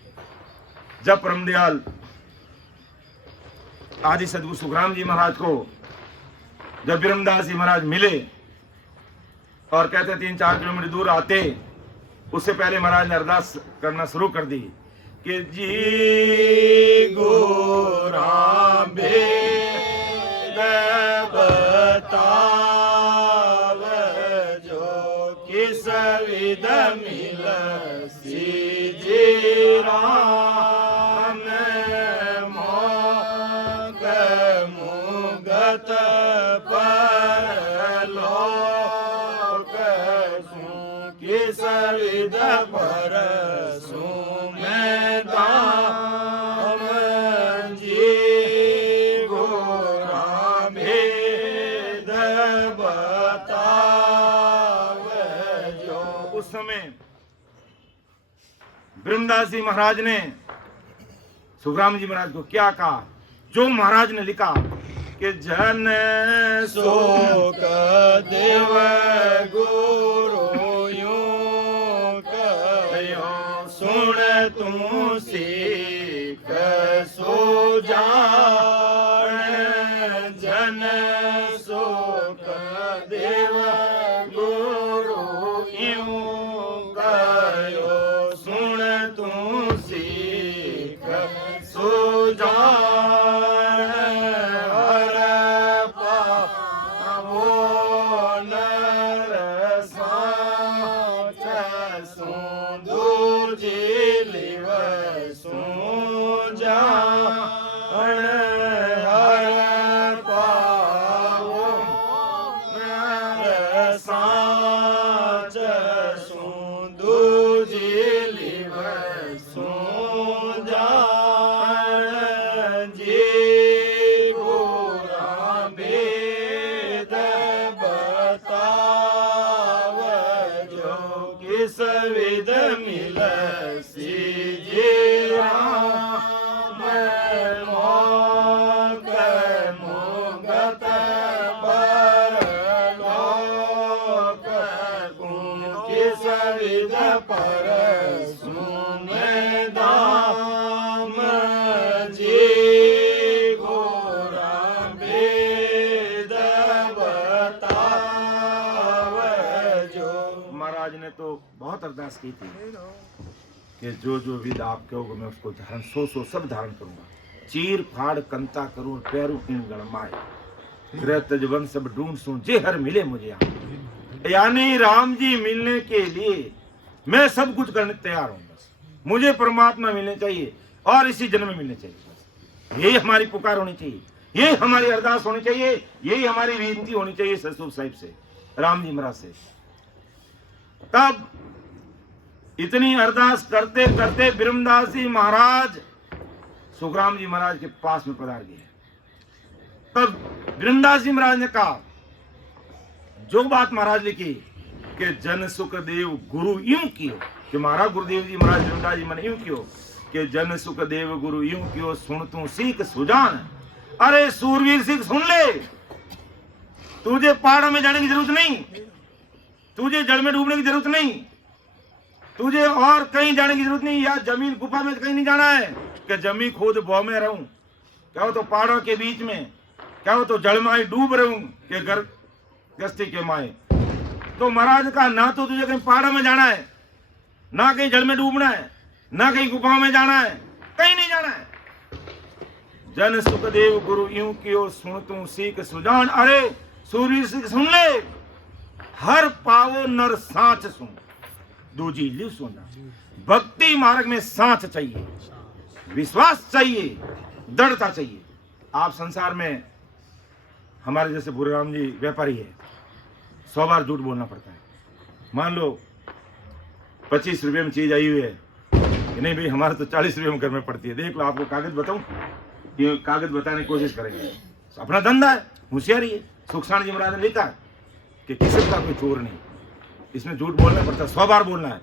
जब परमदयाल आदि सदगुरु सुखराम जी महाराज को जब ब्रह्मदास जी महाराज मिले और कहते 3-4 किलोमीटर दूर आते, उससे पहले महाराज ने अरदास करना शुरू कर दी कि जी गोरा भेद बताव जो किस विध मिलसी जी राम मोग मुगत परलोक सु किस विध परसु में दाम जी गोरा भेद बताव जो। उस समय ब्रह्मदास जी महाराज ने सुखराम जी महाराज को क्या कहा, जो महाराज ने लिखा कि जन शोक देव गुरु यूं कहो सुन तू सीख सो जान, जन शोक देव गुरु यूं कहो सुन तू सीख सो जान, हर पावो नर साच सुंदु जिलिव सु जान, हर पावो नर साच सुंदु जिलिव सु जान, जी गोरा भेद बताव जो किस विध मिलसी जी राम मोग मुगत परलोक गुण किस विध परसु में दाम जी गोरा भेद बताव जो। महाराज ने तो बहुत अरदास की थी कि जो जो विध आप कहोगे मैं उसको धारण सो सब धारण करूंगा, चीर फाड़ कंता करूं पैरों इन गणमाए, ग्रह तजवन सब ढूंढ सू जे हर मिले मुझे यहाँ। यानी राम जी मिलने के लिए मैं सब कुछ करने तैयार हूं, बस मुझे परमात्मा मिलने चाहिए और इसी जन्म में मिलने चाहिए, बस यही हमारी पुकार होनी चाहिए, यही हमारी अरदास होनी चाहिए, यही हमारी विनती होनी चाहिए सतगुरु साहिब से, राम जी महाराज से। तब इतनी अरदास करते करते ब्रह्मदास जी महाराज सुखराम जी महाराज के पास में पधार गए। तब ब्रह्मदास जी महाराज ने कहा जो बात महाराज लिखी कि जन सुख देव गुरु यूं कियो, कि महाराज गुरुदेव जी महाराज ब्रह्मदास जी मैंने यूं कियो कि जन सुख देव गुरु यूं कियो सुन तू सीख सुजान। अरे सूरवीर सिख सुन ले, तुझे पहाड़ों में जाने की जरूरत नहीं, तुझे जल में डूबने की जरूरत नहीं, तुझे और कहीं जाने की जरूरत नहीं, या जमीन गुफा में कहीं नहीं जाना है कि जमीन खोद बौ में रहूं, क्या हो तो पहाड़ों के बीच में, क्या हो तो जल में डूब रहूं कि घर गस्ती के माए। तो महाराज का ना तो तुझे कहीं पहाड़ों में जाना है, ना कहीं जल में डूबना है, ना कहीं गुफा में जाना है, कहीं नहीं जाना है। जन सुखदेव गुरु यूं कियो सुन तू सीख सुजान। अरे सूर्य सिख सुन ले, हर पावो नर सांच सुन दूजी लिव सुना। भक्ति मार्ग में सांच चाहिए, विश्वास चाहिए, दृढ़ता चाहिए। आप संसार में हमारे जैसे बुरे राम जी व्यापारी है, 100 बार झूठ बोलना पड़ता है। मान लो 25 रुपये में चीज आई हुई है कि नहीं भाई हमारे तो 40 रुपये में घर में पड़ती है, देख लो आपको कागज बताऊं, ये कागज बताने की कोशिश करेंगे, अपना धंधा है, होशियारी है। सुखसाण जी महाराज ने लिखा है कि किसी का कोई चोर नहीं, इसमें झूठ बोलना पड़ता है, 100 बार बोलना है।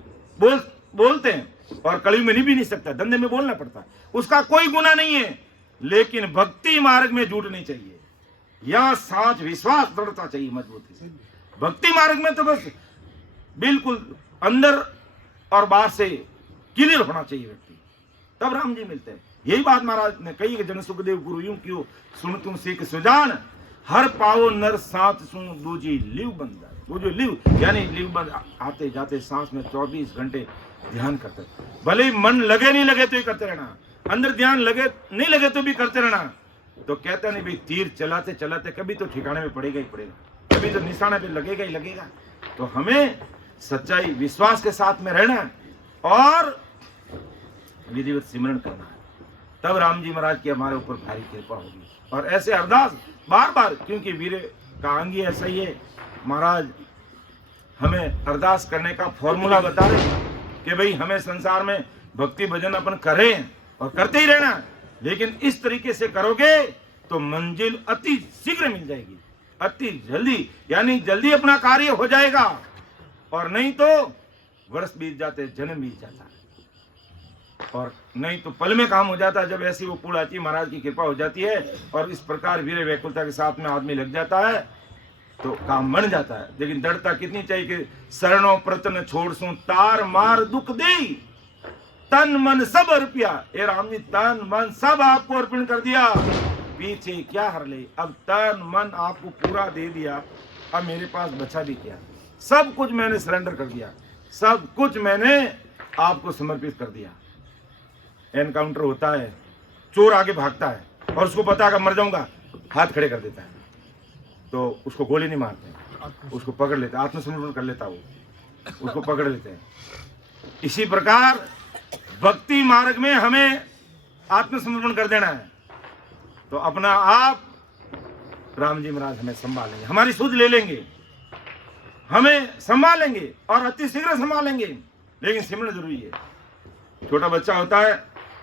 बोलते हैं और कड़ी में नहीं भी नहीं सकता, धंधे में बोलना पड़ता है, उसका कोई गुना नहीं है। लेकिन भक्ति मार्ग में झूठ नहीं चाहिए, या सांच विश्वास दृढ़ता चाहिए मजबूती से। भक्ति मार्ग में तो बस बिल्कुल अंदर और बाहर से क्लियर होना चाहिए व्यक्ति, तब राम जी मिलते हैं। यही बात महाराज ने कही कि जन सुखदेव गुरु यूं क्यों सुन तुम सीख सुजान, हर पाओ नर सांस सु दूजी लिव बंद। वो जो लिव यानी लिव बंद, आते जाते सांस में 24 घंटे ध्यान करते, भले ही मन लगे नहीं लगे तो ही करते रहना, अंदर ध्यान लगे नहीं लगे तो भी करते रहना। तो कहता नहीं भाई तीर चलाते चलाते कभी तो ठिकाने में पड़ेगा ही पड़ेगा, कभी तो निशाने पे लगेगा ही लगेगा। तो हमें सच्चाई विश्वास के साथ में रहना और विधिवत सिमरण करना है, तब राम जी महाराज की हमारे ऊपर भारी कृपा होगी। और ऐसे अरदास बार बार, क्योंकि वीर का अंग ही ऐसा ही है, महाराज हमें अरदास करने का फॉर्मूला बता रहे कि भाई हमें संसार में भक्ति भजन अपन करें और करते ही रहना, लेकिन इस तरीके से करोगे तो मंजिल अति शीघ्र मिल जाएगी, अति जल्दी, यानी जल्दी अपना कार्य हो जाएगा। और नहीं तो वर्ष बीत जाते, जन्म बीत जाता, और नहीं तो पल में काम हो जाता है। जब ऐसी वो पूर्णाची महाराज की कृपा हो जाती है और इस प्रकार वीर वैकुलता के साथ में आदमी लग जाता है तो काम बन जाता है। लेकिन दृढ़ता कितनी चाहिए कि शरणों प्रतन छोड़ सू तार मार दुख दे, तन मन सब अर्पिया। ए राम जी तन मन सब आपको अर्पण कर दिया, पीछे क्या हर ले। अब तन मन आपको पूरा दे दिया, अब मेरे पास बचा भी क्या, सब कुछ मैंने सरेंडर कर दिया, सब कुछ मैंने आपको समर्पित कर दिया। एनकाउंटर होता है, चोर आगे भागता है और उसको पता है मर जाऊंगा, हाथ खड़े कर देता है, तो उसको गोली नहीं मारते, उसको पकड़ लेते, आत्मसमर्पण कर लेता, वो उसको पकड़ लेते हैं। इसी प्रकार भक्ति मार्ग में हमें आत्मसमर्पण कर देना है, तो अपना आप राम जी महाराज हमें संभालेंगे, हमारी सुध ले लेंगे, हमें संभालेंगे और अति शीघ्र संभालेंगे। लेकिन सिमरन जरूरी है। छोटा बच्चा होता है,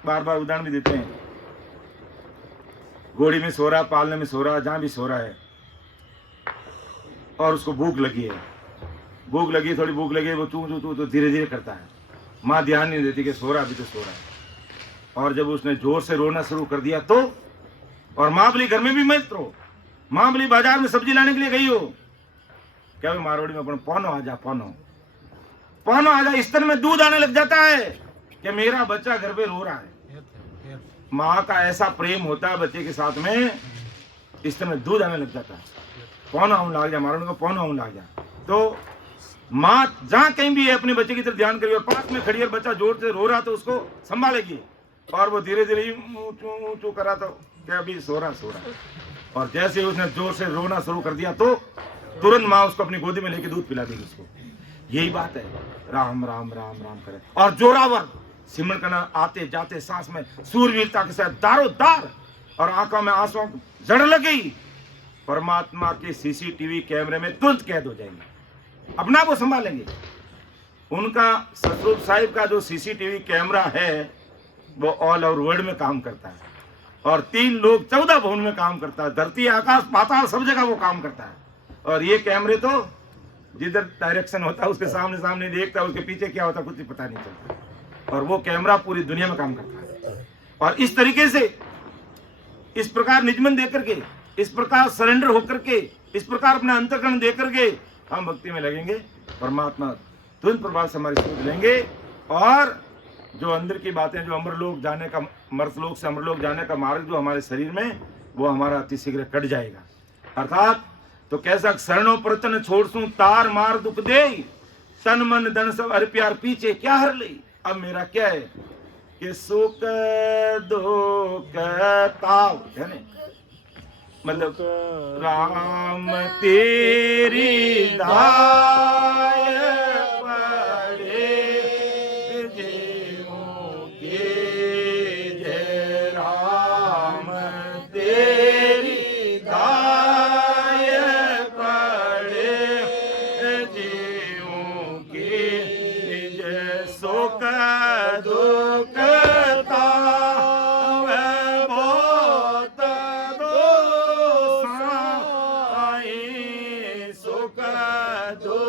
बार बार उदाहरण भी देते हैं, घोड़ी में सो रहा, पालने में सो रहा, जहां भी सो रहा है, और उसको भूख लगी है, भूख लगी, थोड़ी भूख लगी, वो चू चू चू तो धीरे धीरे करता है, माँ ध्यान नहीं देती कि सो रहा, अभी तो सो रहा है। और जब उसने जोर से रोना शुरू कर दिया तो, और माँ बोली घर में भी मत रो, माँ बोली बाजार में सब्जी लाने के लिए गई हो, क्या मारवाड़ी में अपन पौनो आ जा, पौनो पौनो आ जा, स्तन में दूध आने लग जाता है कि मेरा बच्चा घर पे रो रहा है। माँ का ऐसा प्रेम होता है बच्चे के साथ में, स्तन में दूध आने लग जाता है, पौनो आऊं लाग जा, मारवाड़ी को पौनो आऊं लाग जा। तो माँ जहाँ कहीं भी है अपने बच्चे की तरफ ध्यान करिए, और पास में खड़ी है, बच्चा जोर से रो रहा तो उसको संभालेगी, और वो धीरे धीरे ऊंचू करा तो क्या अभी सो रहा। और जैसे ही उसने जोर से रोना शुरू कर दिया तो तुरंत माँ उसको अपनी गोदी में लेके दूध पिला देगी उसको। यही बात है, राम राम राम राम करे और जोरावर सिमरन करना, आते जाते सांस में सूरवीरता के साथ दारो दार, और आंखों में आंसुओं जड़ लगी, परमात्मा के सीसीटीवी कैमरे में तुरंत कैद हो जाएंगे, अपना वो संभालेंगे। उनका सतरूप साहिब का जो सीसीटीवी कैमरा है वो ऑल ओवर वर्ल्ड में काम करता है, और 3 लोग 14 भवन में काम करता है, धरती आकाश पाताल सब जगह वो काम करता है। और ये कैमरे तो जिधर डायरेक्शन होता है उसके सामने सामने देखता है, उसके पीछे क्या होता है कुछ पता नहीं चलता, और वो कैमरा पूरी दुनिया में काम करता है। और इस तरीके से, इस प्रकार निजमन दे करके, इस प्रकार सरेंडर होकर के, इस प्रकार अपना अंतःकरण दे करके हम भक्ति में लगेंगे, परमात्मा तुरंत प्रभाव से हमारी सोच लेंगे, और जो अंदर की बातें, जो अमरलोक जाने का, मर्तलोक से अमरलोक जाने का मार्ग जो हमारे शरीर में, वो हमारा अति शीघ्र कट जाएगा। अर्थात तो कैसा शरणों प्रतन छोड़ सू तार मार दुख दे, तन मन धन सब हर प्यार पीछे क्या हर ले। अब मेरा क्या है कि सुख दुख ताव है ना, मतलब राम तेरी दाय पड़े जीवों के, जय राम तेरी दाय पड़े जीवों के, जय सुख दुख ताव बहुत दो साई, सुख दो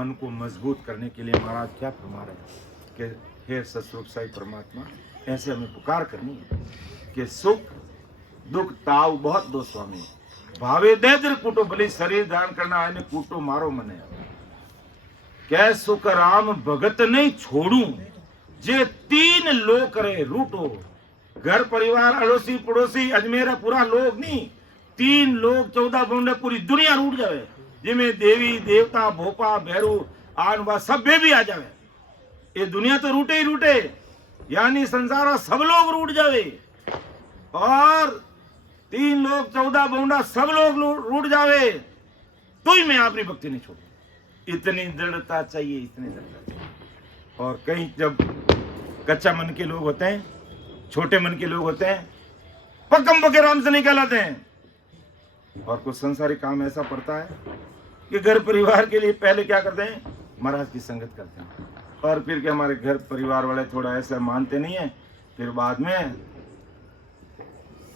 मन को मजबूत करने के लिए महाराज क्या फरमा रहे हैं कि हे सतस्वरूप साई परमात्मा, ऐसे हमें पुकार करनी है कि सुख दुख ताव बहुत दो स्वामी, भावे देद्र कूटो, भली शरीर धारण करना आए ने कूटो मारो मने, कै सुख राम भगत नहीं छोड़ू, जे तीन लोग करे रूटो। घर परिवार अड़ोसी पड़ोसी अजमेरा पूरा लोग नहीं, 3 लोग 14 बोंडे पूरी दुनिया रूट जावे, जिमें देवी देवता भोपा भैरू आनवा सब भी आ जावे, ये दुनिया तो रूटे ही रूटे, यानी संसार सब लोग रूट जावे, और 3 लोग 14 बोंडा सब लोग रूट जावे, तो ही मैं आपकी भक्ति नहीं छोड़ू। इतनी दृढ़ता चाहिए, इतनी दृढ़ता चाहिए। और कहीं जब कच्चा मन के लोग होते हैं, छोटे मन के लोग होते हैं, पक्कम पक्के राम से नहीं कहलाते हैं, और कुछ संसारिक काम ऐसा पड़ता है कि घर परिवार के लिए पहले क्या करते हैं, महाराज की संगत करते हैं, और फिर के हमारे घर परिवार वाले थोड़ा ऐसा मानते नहीं है, फिर बाद में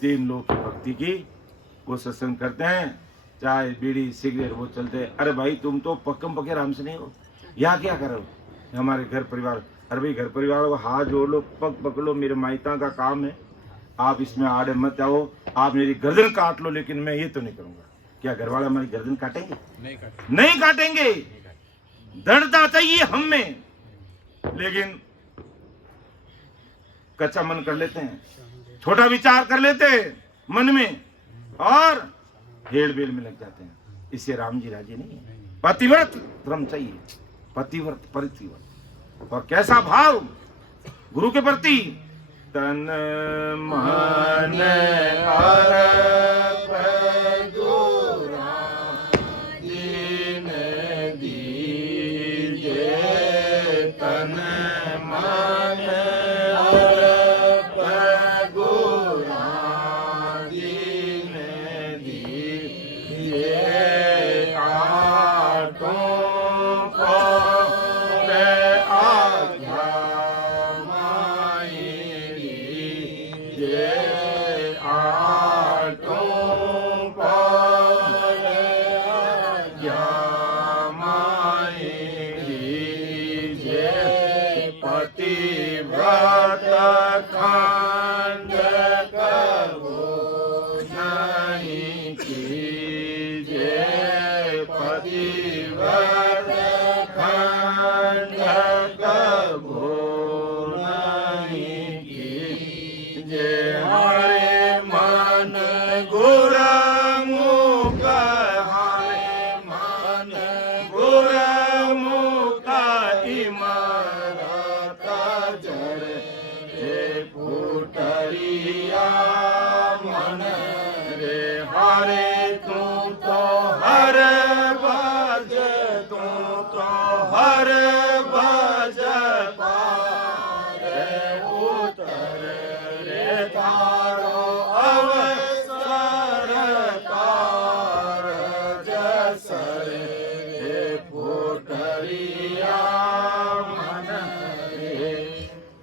3 लोग की भक्ति की वो सत्संग करते हैं, चाय बीड़ी सिगरेट वो चलते हैं। अरे भाई तुम तो पक्कम पक्के राम से नहीं हो, यहाँ क्या करो हमारे घर परिवार। अरे भाई घर परिवार को हाथ जोड़ लो, पग पकड़ लो, मेरे माइता का काम है, आप इसमें आड़े मत आओ, आप मेरी गर्दन काट लो, लेकिन मैं ये तो नहीं करूंगा। क्या घर वाले हमारी गर्दन काटेंगे? नहीं काटेंगे। दृढ़ता चाहिए हम में, लेकिन कच्चा मन कर लेते हैं, छोटा विचार कर लेते हैं मन में, और हेड़ बेल में लग जाते हैं। इससे राम जी राजी नहीं है। पतिव्रत धर्म चाहिए, पतिव्रत परितिव्रत। और कैसा भाव गुरु के प्रति, तन मन अर्प गुरा दीन दीजे, तन मन अर्प गुरा दीन दीजे,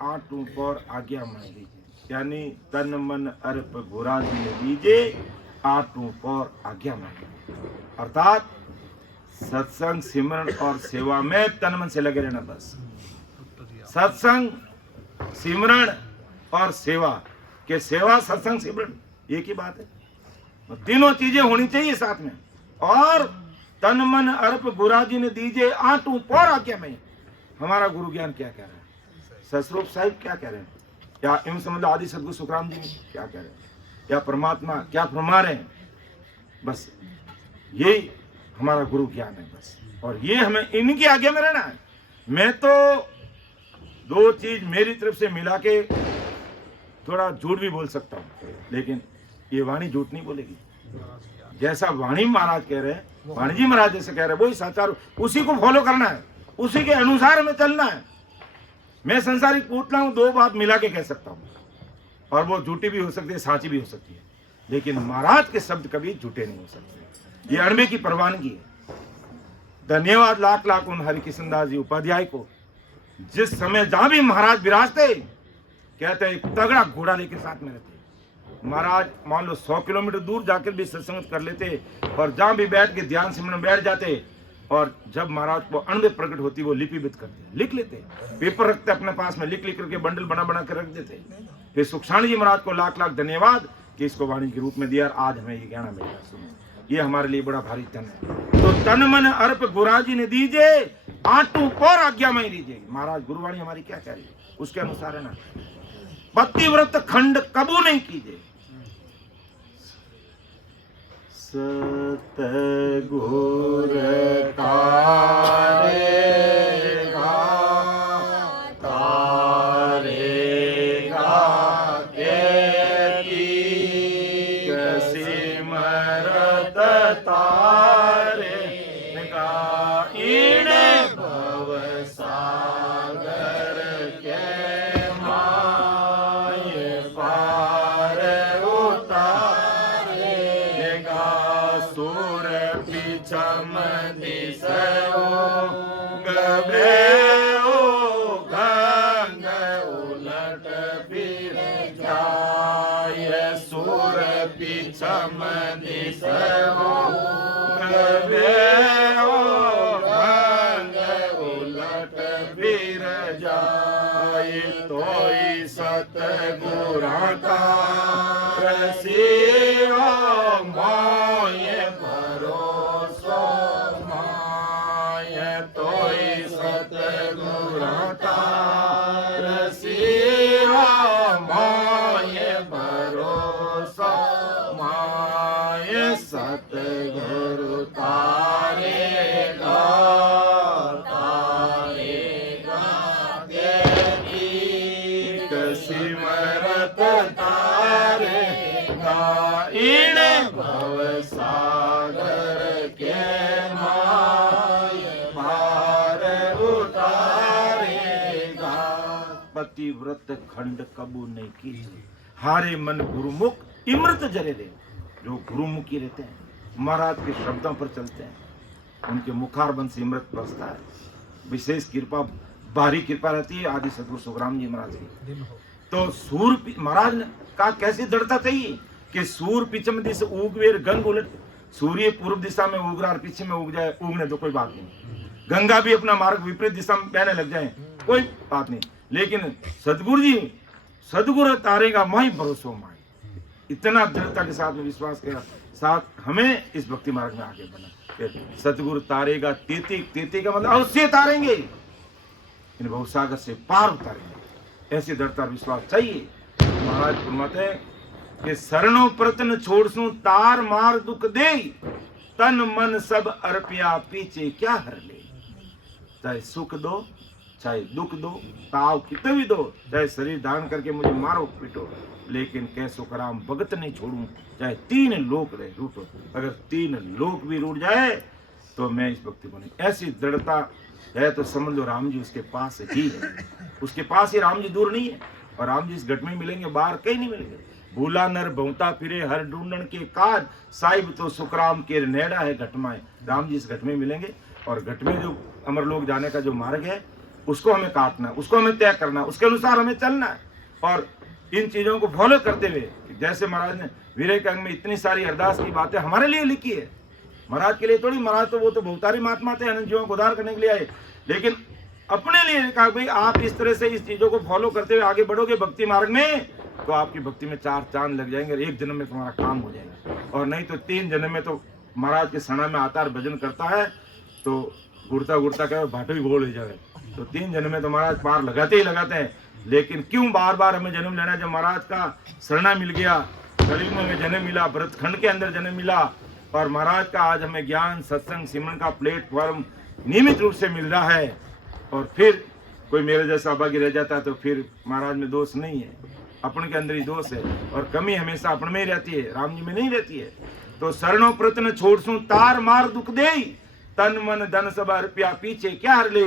आटों पर आज्ञा मान लीजिए, यानी तन मन अर्प घोरा दीजिए, आटू पर आज्ञा मान, अर्थात सत्संग सिमरन और सेवा में तन मन से लगे रहना। बस सत्संग सिमरन और सेवा के, सेवा सत्संग सिमरन एक ही बात है, तीनों चीजें होनी चाहिए साथ में। और तन मन अर्प गुरा जी ने दीजिए, आटू पर आज्ञा में। हमारा गुरु ज्ञान क्या कह रहा है, सतस्वरूप साहिब क्या कह रहे हैं, या इन समझ आदि सदगुरु सुखराम जी क्या कह रहे हैं, या परमात्मा क्या फरमा रहे हैं, बस यही हमारा गुरु ज्ञान है बस। और ये हमें इनकी आज्ञा में रहना है। मैं तो 2 चीज मेरी तरफ से मिला के थोड़ा झूठ भी बोल सकता हूँ, लेकिन ये वाणी झूठ नहीं बोलेगी। जैसा वाणी महाराज कह रहे हैं, वाणी जी महाराज जैसे कह रहे हैं, वही साचार, उसी को फॉलो करना है, उसी के अनुसार हमें चलना है। मैं संसारिक पूतला हूं, 2 बात मिला के कह सकता हूं, और वो झूठी भी हो सकती है, साची भी हो सकती है, लेकिन महाराज के शब्द कभी झूठे नहीं हो सकते। ये अणबे की प्रवानगी है। धन्यवाद लाख लाख उन हरिकिशन दास जी उपाध्याय को, जिस समय जहां भी महाराज विराजते, कहते हैं एक तगड़ा घोड़ा लेकर साथ में रहते। महाराज मान लो 100 किलोमीटर दूर जाकर भी सत्संग कर लेते, और जहां भी बैठ के ध्यान सिमरन बैठ जाते, और जब महाराज को अण्ड प्रकट होती वो लिपिबद्ध करते, लिख लेते, पेपर रखते अपने पास में, लिख लिख करके बंडल बना बना कर रख देते। फिर सुखसाण जी महाराज को लाख लाख धन्यवाद कि इसको वाणी के रूप में दिया, आज हमें ये ज्ञान मिला। सुनो, ये हमारे लिए बड़ा भारी धन है। तो तन मन अर्प गुराजी ने दीजिए, आटू और आज्ञा में दीजिए। महाराज गुरुवाणी हमारी क्या कह रही है उसके अनुसार है ना। पतिव्रत खंड कबू नहीं कीजिए। सतगुर तारेगा तारेगा केती सिमरत तारेगा इन भव सागर के माय पार उतारेगा सुर पिछम दिसो गबे ओ गंग उलट फिर जाय सुर पिछम दिसो गबे ओ गंग उलट फिर जाय तोई सतगुरा का रसिया माय भरोसो माय तोई सतगुरा का रसिया माय भरोसो माय सतगुरु तारेगा तारेगा देवी सिमरत तारेगा इन भव सागर के माय भार उतारेगा। पतिव्रत खंड कबू नहीं कीजिए, हारे मन गुरुमुख इमृत जरे दे। जो गुरुमुखी रहते हैं, महाराज के शब्दों पर चलते हैं, उनके मुखारबंद से इमृत बरसता है। विशेष कृपा, भारी कृपा रहती है आदि सदगुरु सुखराम जी महाराज की। तो सूर महाराज का कैसी दृढ़ता चाहिए कि सूर पिछम दिशा उगवेर गंग उलट, सूर्य पूर्व दिशा में उग रहा और पीछे में उग जाए, उगने तो कोई बात नहीं। गंगा भी अपना मार्ग विपरीत दिशा में बहने लग जाए, कोई बात नहीं। लेकिन सदगुरु जी, सदगुरु तारेगा माही भरोसो माही, इतना दृढ़ता के साथ में विश्वास के साथ हमें इस भक्ति मार्ग में आगे बढ़ना। सतगुरु तारेगा तेती, तेती का मतलब अवश्य तारेंगे, इन भवसागर से पार उतारेंगे, ऐसी दृढ़ता विश्वास चाहिए। महाराज फरमाते हैं कि शरणों प्रतन छोड़सू तार मार दुख दे, तन मन सब अर्पिया पीछे क्या हर ले। चाहे सुख दो चाहे दुख दो, ताव कितने भी दो, चाहे शरीर दान करके मुझे मारो पीटो, लेकिन कह सुखराम भगत नहीं छोड़ूं, चाहे 3 लोक रहे रूटो। अगर 3 लोक भी रूट जाए तो मैं इस भक्ति को नहीं। ऐसी दृढ़ता है तो समझ लो राम जी उसके पास ही है, उसके पास ही राम जी दूर नहीं है। और राम जी इस घट में मिलेंगे, बाहर कहीं नहीं मिलेंगे। भूला नर बहुता फिरे हर ढूंढन के काज, साहिब तो सुखराम के नेड़ा है घट माए। राम जी इस घट में मिलेंगे, और घट में जो अमर लोग जाने का जो मार्ग है उसको हमें काटना, उसको हमें तय करना, उसके अनुसार हमें चलना है। और इन चीजों को फॉलो करते हुए, जैसे महाराज ने विवेक अंग में इतनी सारी अरदास की बातें हमारे लिए लिखी है, महाराज के लिए थोड़ी। महाराज तो वो तो बहुतारी महात्मा थे, अनंत जीवों को उद्धार करने के लिए आए, लेकिन अपने लिए कहा भाई आप इस तरह से इस चीजों को फॉलो करते हुए आगे बढ़ोगे भक्ति मार्ग में, तो आपकी भक्ति में 4 चांद लग जाएंगे, 1 जन्म में तुम्हारा काम हो जाएगा। और नहीं तो 3 जन्म में तो महाराज के सना में आता और भजन करता है तो गुड़ता गुड़ता कहे भाटो ही गोल हो जाए। तो 3 जन्म में तो महाराज पार लगाते ही लगाते हैं। लेकिन क्यों बार बार हमें जन्म लेना? जब महाराज का शरणा मिल गया, कलयुग में जन्म मिला, भरत खंड के अंदर जन्म मिला, और महाराज का आज हमें ज्ञान सत्संग सिमरन का प्लेटफॉर्म नियमित रूप से मिल रहा है। और फिर कोई मेरे जैसा अभागी रह जाता है तो फिर महाराज में दोष नहीं है, अपन के अंदर ही दोष है, और कमी हमेशा अपन में ही रहती है, राम जी में नहीं रहती है। तो शरणों प्रतन छोड़सू तार मार दुख दे, तन मन धन सब रुपया पीछे क्या हर ले।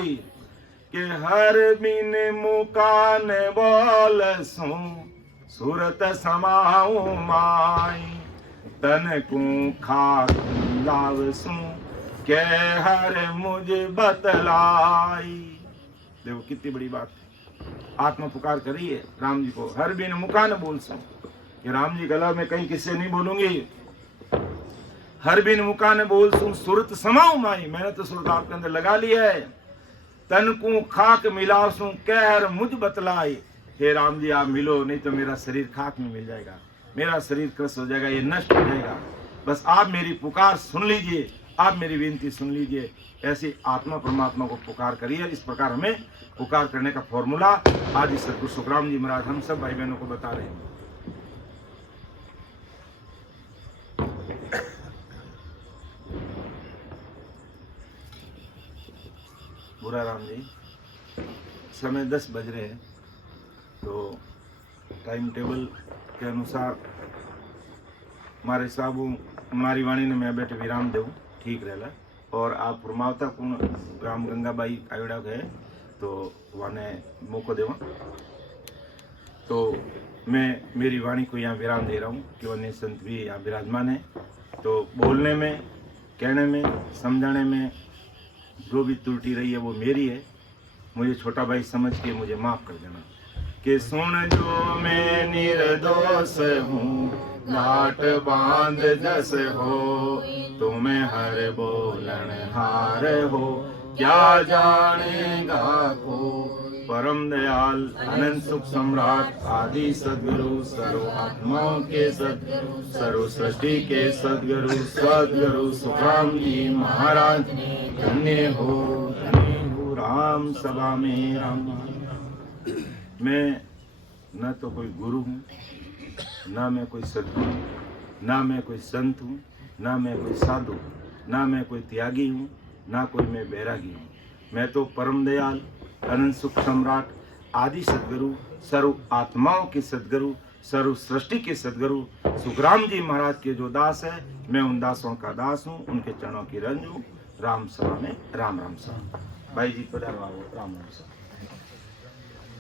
कि हर बिन मुकान बोल सू सूरत समाऊ माई, तन को खाक लावसू के हर मुझ बतलाई। देखो कितनी बड़ी बात है, आत्मा पुकार करिए राम जी को, हर बिन मुकान बोल सू, कि राम जी गला में कहीं किससे नहीं बोलूंगी। हर बिन मुका ने बोल सुन सुरत समाऊ माई, मैंने तो सुरत आपके अंदर लगा लिया है। तन को खाक मिलासू कहर मुझ बतलाई, हे राम जी आप मिलो, नहीं तो मेरा शरीर खाक में मिल जाएगा, मेरा शरीर क्रस हो जाएगा, ये नष्ट हो जाएगा। बस आप मेरी पुकार सुन लीजिए, आप मेरी विनती सुन लीजिए। ऐसी आत्मा परमात्मा को पुकार करिए। इस प्रकार हमें पुकार करने का फॉर्मूला आज इस सदगुरु सुखराम जी महाराज हम सब भाई बहनों को बता रहे हैं। बुरा राम जी, समय 10 बज रहे हैं, तो टाइम टेबल के अनुसार मारे साहबू मारी वाणी ने मैं बैठे विराम देव ठीक रहेला। और आप फरमावता कौन राम गंगाबाई आयोड़ा गए तो वाने मौको देवा, तो मैं मेरी वाणी को यहाँ विराम दे रहा हूँ कि अन्य संत भी यहाँ विराजमान है। तो बोलने में, कहने में, समझाने में जो भी त्रुटि रही है वो मेरी है, मुझे छोटा भाई समझ के मुझे माफ कर देना। कि सुन जो मैं निर्दोष हूँ, लाट बांध जस हो, तुम्हें हर बोलन हार हो, क्या जानेगा को। परम दयाल अनंत सुख सम्राट आदि सद्गुरु, सर्व आत्माओं के सद्गुरु, सर्व सृष्टि के सद्गुरु, सद्गुरु सुखराम जी महाराज धन्य हो राम सभा में राम। मैं न तो कोई गुरु हूँ, ना मैं कोई सद्गुरु, ना मैं कोई संत हूँ, ना मैं कोई साधु, ना मैं कोई त्यागी हूँ, ना कोई मैं बैरागी हूँ। मैं तो परम दयाल अनंत सुख सम्राट आदि सद्गुरु, सर्व आत्माओं के सद्गुरु, सर्व सृष्टि के सद्गुरु सुखराम जी महाराज के जो दास है, मैं उन दासों का दास हूँ, उनके चरणों की रंज हूँ। राम सभा में राम राम सभा। भाई जी पधारो, राम राम सभा।